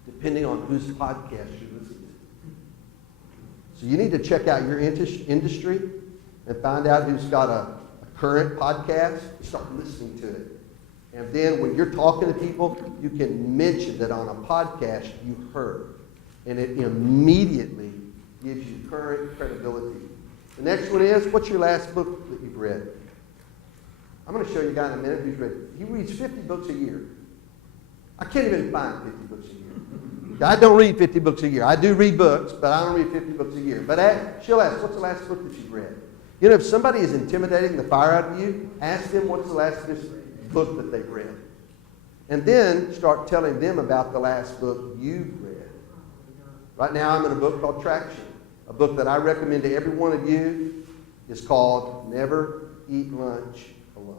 depending on whose podcast you listen to. So you need to check out your industry and find out who's got a current podcast and start listening to it. And then when you're talking to people, you can mention that on a podcast you heard. And it immediately gives you current credibility. The next one is, what's your last book that you've read? I'm going to show you a guy in a minute who's read. He reads 50 books a year. I can't even find 50 books a year. I don't read 50 books a year. I do read books, but I don't read 50 books a year. But she'll ask, what's the last book that you've read? You know, if somebody is intimidating the fire out of you, ask them what's the last book that they've read. And then start telling them about the last book you've read. Right now I'm in a book called Traction. A book that I recommend to every one of you is called Never Eat Lunch Alone.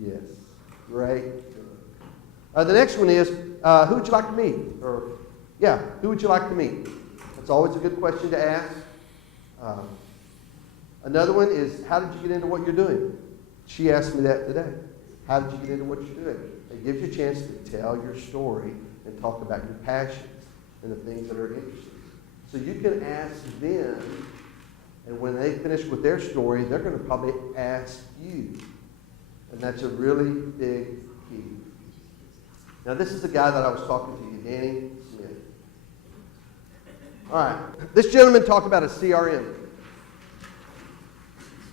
Yes, great. The next one is, who would you like to meet? Or, yeah, who would you like to meet? That's always a good question to ask. Another one is, how did you get into what you're doing? She asked me that today. How did you get into what you're doing? It gives you a chance to tell your story and talk about your passions and the things that are interesting. So you can ask them, and when they finish with their story, they're going to probably ask you. And that's a really big key. Now, this is the guy that I was talking to you, Danny Smith. All right. This gentleman talked about a CRM.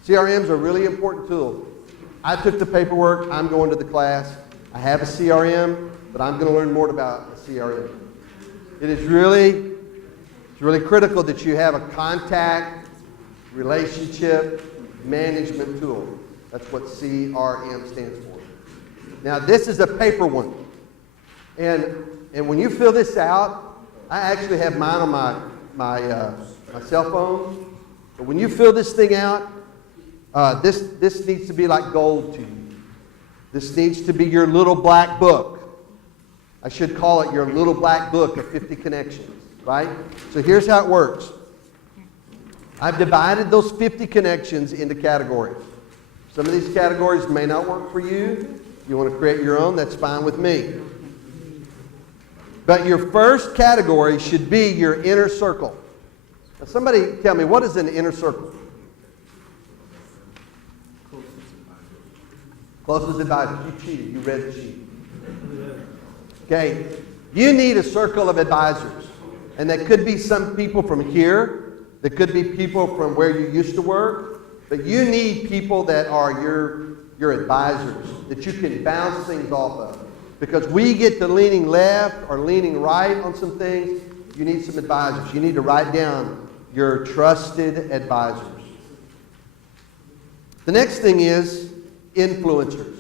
CRMs are a really important tool. I took the paperwork. I'm going to the class. I have a CRM, but I'm going to learn more about a CRM. It is really critical that you have a contact relationship management tool. That's what CRM stands for. Now, this is a paper one. And when you fill this out, I actually have mine on my cell phone. But when you fill this thing out, this needs to be like gold to you. This needs to be your little black book. I should call it your little black book of 50 connections, right? So here's how it works. I've divided those 50 connections into categories. Some of these categories may not work for you. You want to create your own, that's fine with me. But your first category should be your inner circle. Now somebody tell me, what is an inner circle? Closest advisors. You cheated. You read the sheet. Okay. You need a circle of advisors. And that could be some people from here. That could be people from where you used to work. But you need people that are your advisors, that you can bounce things off of. Because we get to leaning left or leaning right on some things, you need some advisors. You need to write down your trusted advisors. The next thing is influencers.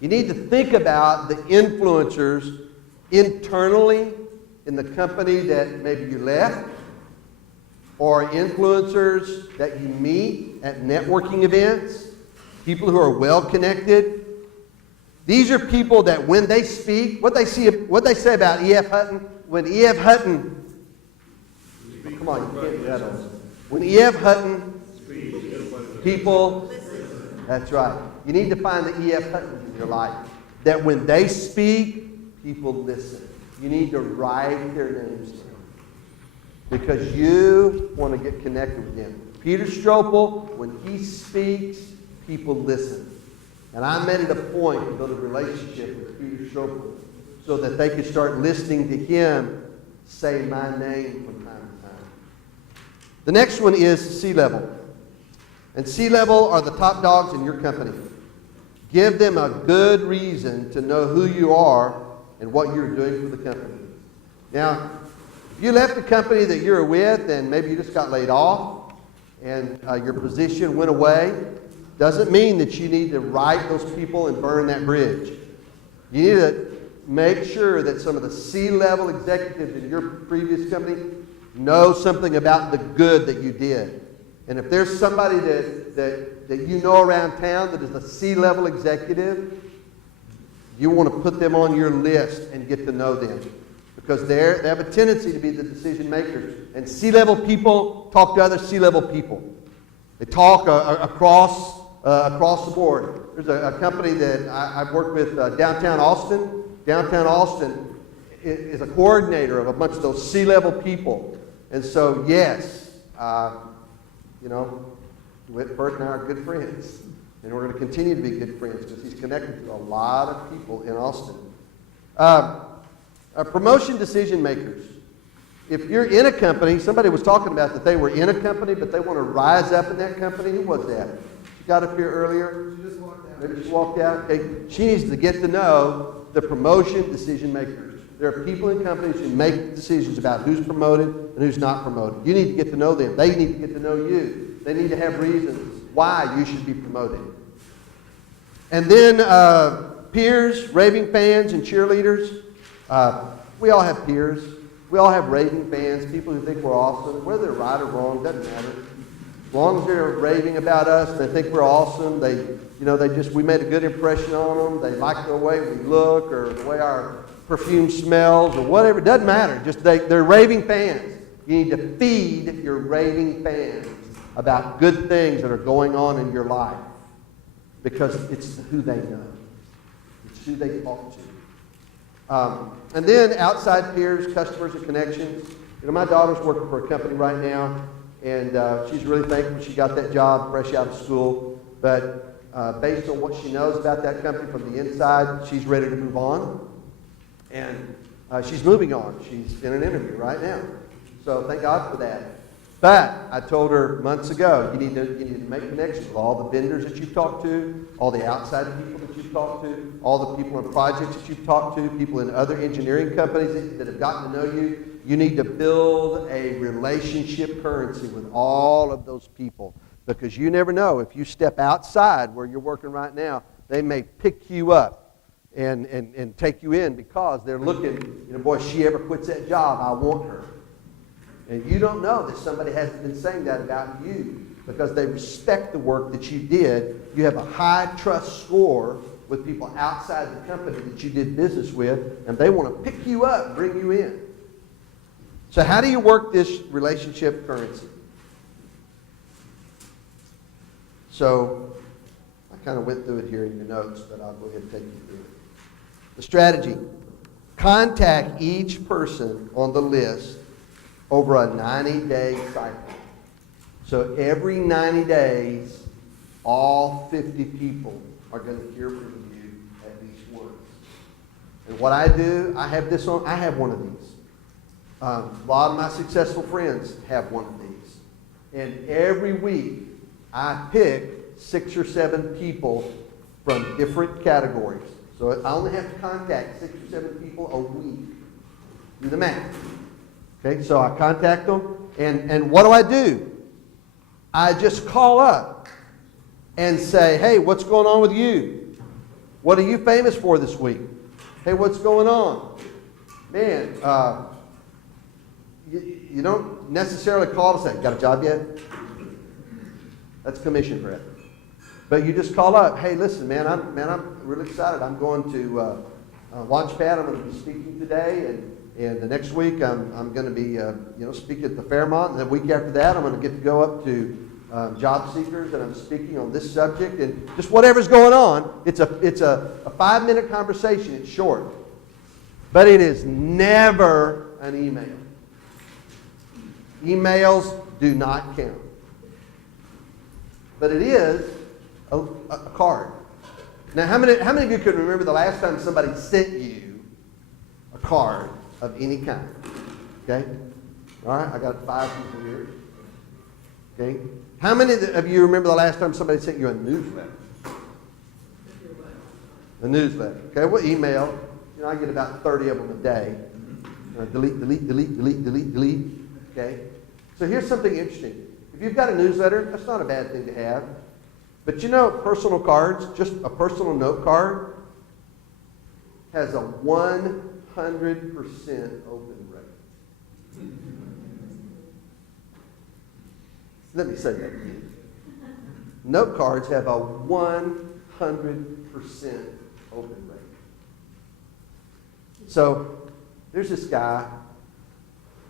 You need to think about the influencers internally in the company that maybe you left, or influencers that you meet at networking events, people who are well connected. These are people that when they speak, what they say about E.F. Hutton, when E.F. Hutton, come on, you can't do that on. When E.F. Hutton, people, that's right. You need to find the E.F. Huttons in your life, that when they speak, people listen. You need to write their names down because you want to get connected with them. Peter Strople, when he speaks, people listen. And I made it a point to build a relationship with Peter Strople so that they could start listening to him say my name from time to time. The next one is C-level. And C-level are the top dogs in your company. Give them a good reason to know who you are and what you're doing for the company. Now, if you left the company that you're with and maybe you just got laid off and your position went away, doesn't mean that you need to write those people and burn that bridge. You need to make sure that some of the C-level executives in your previous company know something about the good that you did. And if there's somebody that you know around town that is a C-level executive, you want to put them on your list and get to know them. Because they have a tendency to be the decision makers. And C-level people talk to other C-level people. They talk across the board. There's a company that I've worked with downtown Austin. Downtown Austin is a coordinator of a bunch of those C-level people. And so, yes, Whitford and I are good friends. And we're going to continue to be good friends because he's connected to a lot of people in Austin. Promotion decision makers. If you're in a company, somebody was talking about that they were in a company, but they want to rise up in that company. Who was that? She got up here earlier. She just walked out. Maybe she walked out. Okay. She needs to get to know the promotion decision makers. There are people in companies who make decisions about who's promoted and who's not promoted. You need to get to know them. They need to get to know you. They need to have reasons why you should be promoted. And then peers, raving fans, and cheerleaders. We all have peers. We all have raving fans, people who think we're awesome. Whether they're right or wrong, doesn't matter. As long as they're raving about us and they think we're awesome, we made a good impression on them. They like the way we look or the way our perfume smells or whatever. It doesn't matter. Just they're raving fans. You need to feed your raving fans about good things that are going on in your life because it's who they know. It's who they talk to. And then outside peers, customers, and connections. My daughter's working for a company right now, and she's really thankful she got that job fresh out of school. But based on what she knows about that company from the inside, she's ready to move on. And she's moving on. She's in an interview right now. So thank God for that. But I told her months ago, you need to make connections with all the vendors that you've talked to, all the outside people that you've talked to, all the people in projects that you've talked to, people in other engineering companies that have gotten to know you. You need to build a relationship currency with all of those people because you never know. If you step outside where you're working right now, they may pick you up and take you in because they're looking, boy, if she ever quits that job, I want her. And you don't know that somebody hasn't been saying that about you because they respect the work that you did. You have a high trust score with people outside the company that you did business with, and they want to pick you up and bring you in. So how do you work this relationship currency? So I kind of went through it here in your notes, but I'll go ahead and take you through it. The strategy. Contact each person on the list over a 90-day cycle. So every 90 days, all 50 people are going to hear from you at least once. And what I do, I have one of these. A lot of my successful friends have one of these. And every week, I pick 6 or 7 people from different categories. So I only have to contact 6 or 7 people a week. Do the math. Okay, so I contact them, and what do? I just call up and say, hey, what's going on with you? What are you famous for this week? Hey, what's going on? Man, you don't necessarily call to say, got a job yet? That's commission rep. But you just call up, hey, listen, man, I'm really excited. I'm going to Launchpad. I'm going to be speaking today, and the next week, I'm going to be, speaking at the Fairmont. And the week after that, I'm going to get to go up to job seekers, and I'm speaking on this subject. And just whatever's going on, it's a 5-minute conversation. It's short. But it is never an email. Emails do not count. But it is a card. Now, how many of you can remember the last time somebody sent you a card of any kind? Okay? All right, I got 5 people here. Okay? How many of you remember the last time somebody sent you a newsletter? A newsletter. Okay, well, email. I get about 30 of them a day. Delete, delete, delete, delete, delete, delete. Okay? So here's something interesting. If you've got a newsletter, that's not a bad thing to have. But personal cards, just a personal note card, has a 100% open rate. Let me say that again. Note cards have a 100% open rate. So there's this guy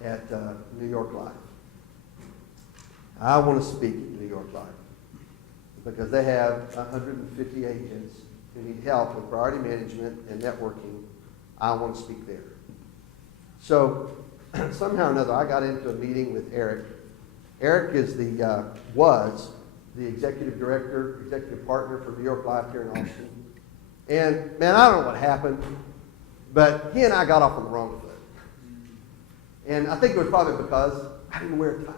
at New York Life. I want to speak at New York Life because they have 150 agents who need help with priority management and networking. I want to speak there. So somehow or another, I got into a meeting with Eric. Eric is was the executive director, executive partner for New York Life here in Austin. And man, I don't know what happened, but he and I got off on the wrong foot. And I think it was probably because I didn't wear a tie.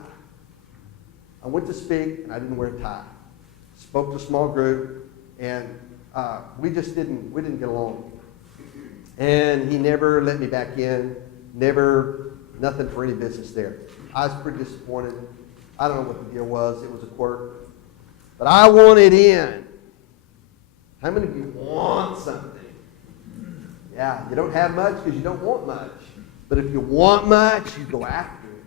I went to speak and I didn't wear a tie. spoke to a small group, and we didn't get along. And he never let me back in, nothing for any business there. I was pretty disappointed. I don't know what the deal was. It was a quirk. But I wanted in. How many of you want something? Yeah, you don't have much because you don't want much. But if you want much, you go after it.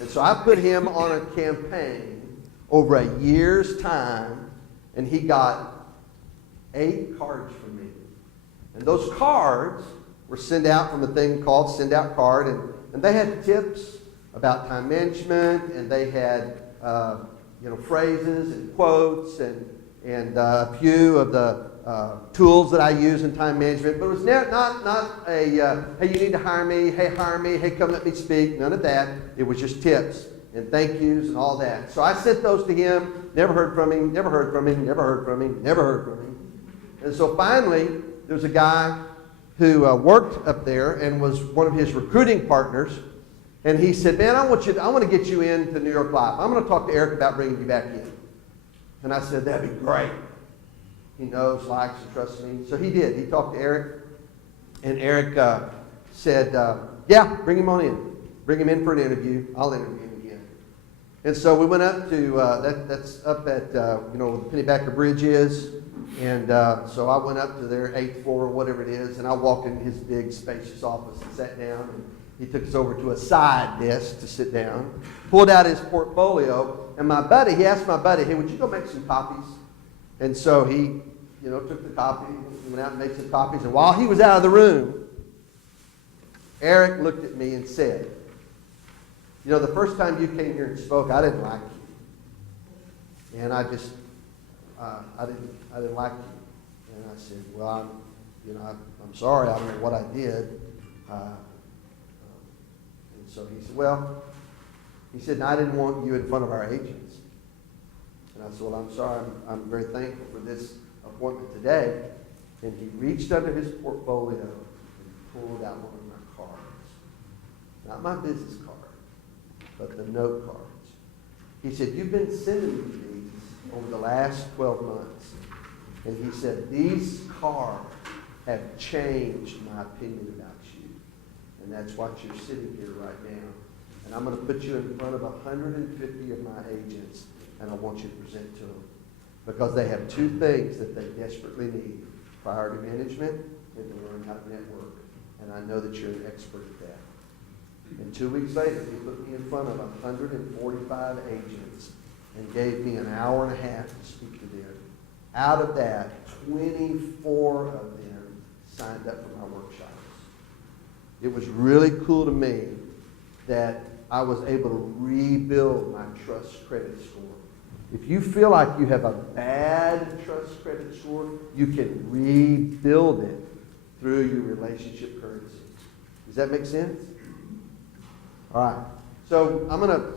And so I put him on a campaign over a year's time, and he got 8 cards from me. And those cards were sent out from a thing called Send Out Card, and they had tips about time management, and they had phrases and quotes and a few of the tools that I use in time management. But it was not a hey, you need to hire me, hey, come let me speak. None of that. It was just tips and thank yous and all that. So I sent those to him. Never heard from him. And so finally, there was a guy who worked up there and was one of his recruiting partners. And he said, man, I want to get you into New York Life. I'm going to talk to Eric about bringing you back in. And I said, that'd be great. He knows, likes, and trusts me. So he did. He talked to Eric. And Eric said, yeah, bring him on in. Bring him in for an interview. I'll interview him again. And so we went up to, that's up at, where the Pennybacker Bridge is. And so I went up to their 8th floor or whatever it is. And I walked into his big, spacious office and sat down. And he took us over to a side desk to sit down, pulled out his portfolio, and he asked my buddy, hey, would you go make some copies? And so he, took the copy, went out and made some copies, and while he was out of the room, Eric looked at me and said, the first time you came here and spoke, I didn't like you. And I just, I didn't like you. And I said, well, I'm sorry, I don't know what I did. So he said, I didn't want you in front of our agents. And I said, well, I'm sorry. I'm very thankful for this appointment today. And he reached under his portfolio and pulled out one of my cards. Not my business card, but the note cards. He said, you've been sending me these over the last 12 months. And he said, these cards have changed my opinion about you. And that's why you're sitting here right now. And I'm going to put you in front of 150 of my agents, and I want you to present to them. Because they have 2 things that they desperately need: priority management and to learn how to network. And I know that you're an expert at that. And 2 weeks later, he put me in front of 145 agents and gave me an hour and a half to speak to them. Out of that, 24 of them signed up for my workshops. It was really cool to me that I was able to rebuild my trust credit score. If you feel like you have a bad trust credit score, you can rebuild it through your relationship currency. Does that make sense? All right. So I'm going to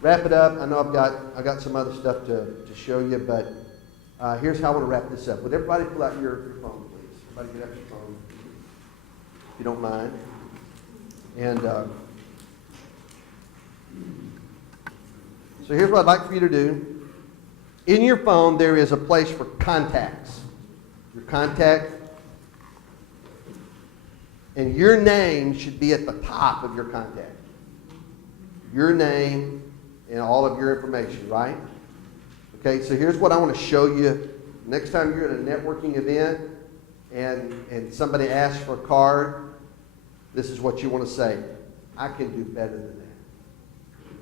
wrap it up. I know I've got some other stuff to show you, but here's how I want to wrap this up. Would everybody pull out your phone, please? Everybody get out your phone, if you don't mind. And so here's what I'd like for you to do. In your phone, there is a place for contacts. Your contact. And your name should be at the top of your contact. Your name and all of your information, right? Okay, so here's what I want to show you. Next time you're at a networking event and somebody asks for a card, this is what you want to say: I can do better than that.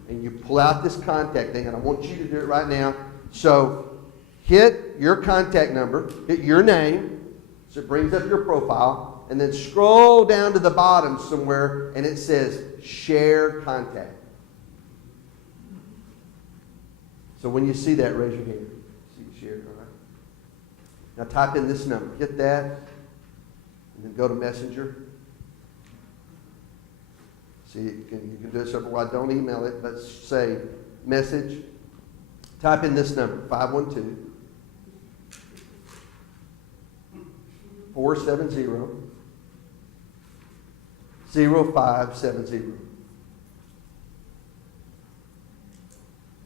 And you pull out this contact thing, and I want you to do it right now. So hit your contact number, hit your name, so it brings up your profile, and then scroll down to the bottom somewhere, and it says Share Contact. So when you see that, raise your hand. See share, all right? Now type in this number. Hit that, and then go to Messenger. See, you can do it several ways. Don't email it, but say message. Type in this number, 512 470 0570.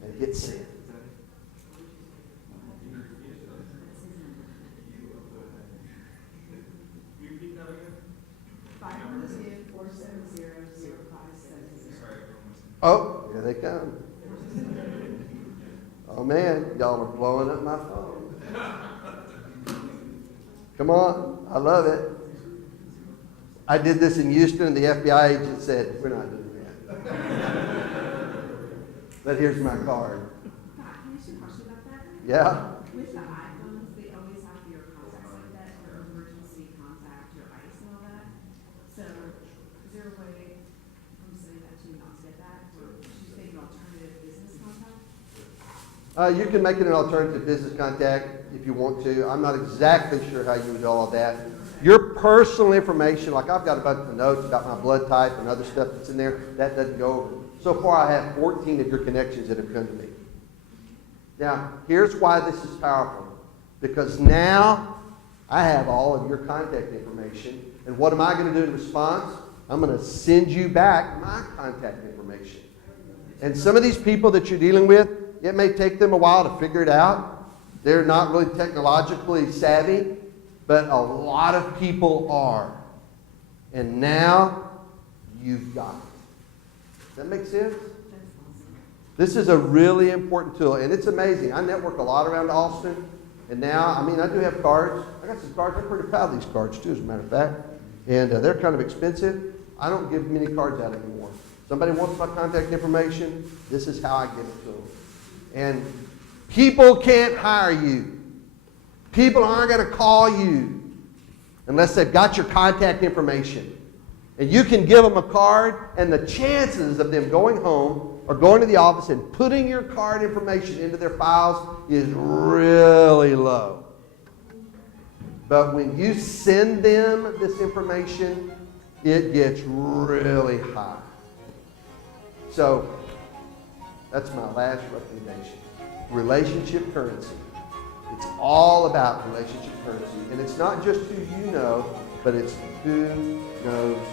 And hit send. Oh, here they come. Oh man, y'all are blowing up my phone. Come on, I love it. I did this in Houston, and the FBI agent said, we're not doing that. But here's my card. Can I ask you a question about that? Yeah? With the iPhones, they always have your contacts like that, your emergency contact, your ICE and all that. So is there a way from setting that to not to get that? Or should you take an alternative business contact? You can make it an alternative business contact if you want to. I'm not exactly sure how you would do all of that. Your personal information, like I've got a bunch of notes about my blood type and other stuff that's in there, that doesn't go over. So far, I have 14 of your connections that have come to me. Now, here's why this is powerful. Because now I have all of your contact information. And what am I going to do in response? I'm going to send you back my contact information. And some of these people that you're dealing with, it may take them a while to figure it out. They're not really technologically savvy, but a lot of people are. And now you've got it. Does that make sense? This is a really important tool, and it's amazing. I network a lot around Austin, and now, I mean, I do have cards. I got some cards. I'm pretty proud of these cards, too, as a matter of fact. And they're kind of expensive. I don't give many cards out anymore. Somebody wants my contact information, this is how I give it to them. And people can't hire you. People aren't going to call you unless they've got your contact information. And you can give them a card, and the chances of them going home or going to the office and putting your card information into their files is really low. But when you send them this information, it gets really high. So, that's my last recommendation. Relationship currency. It's all about relationship currency. And it's not just who you know, but it's who knows you.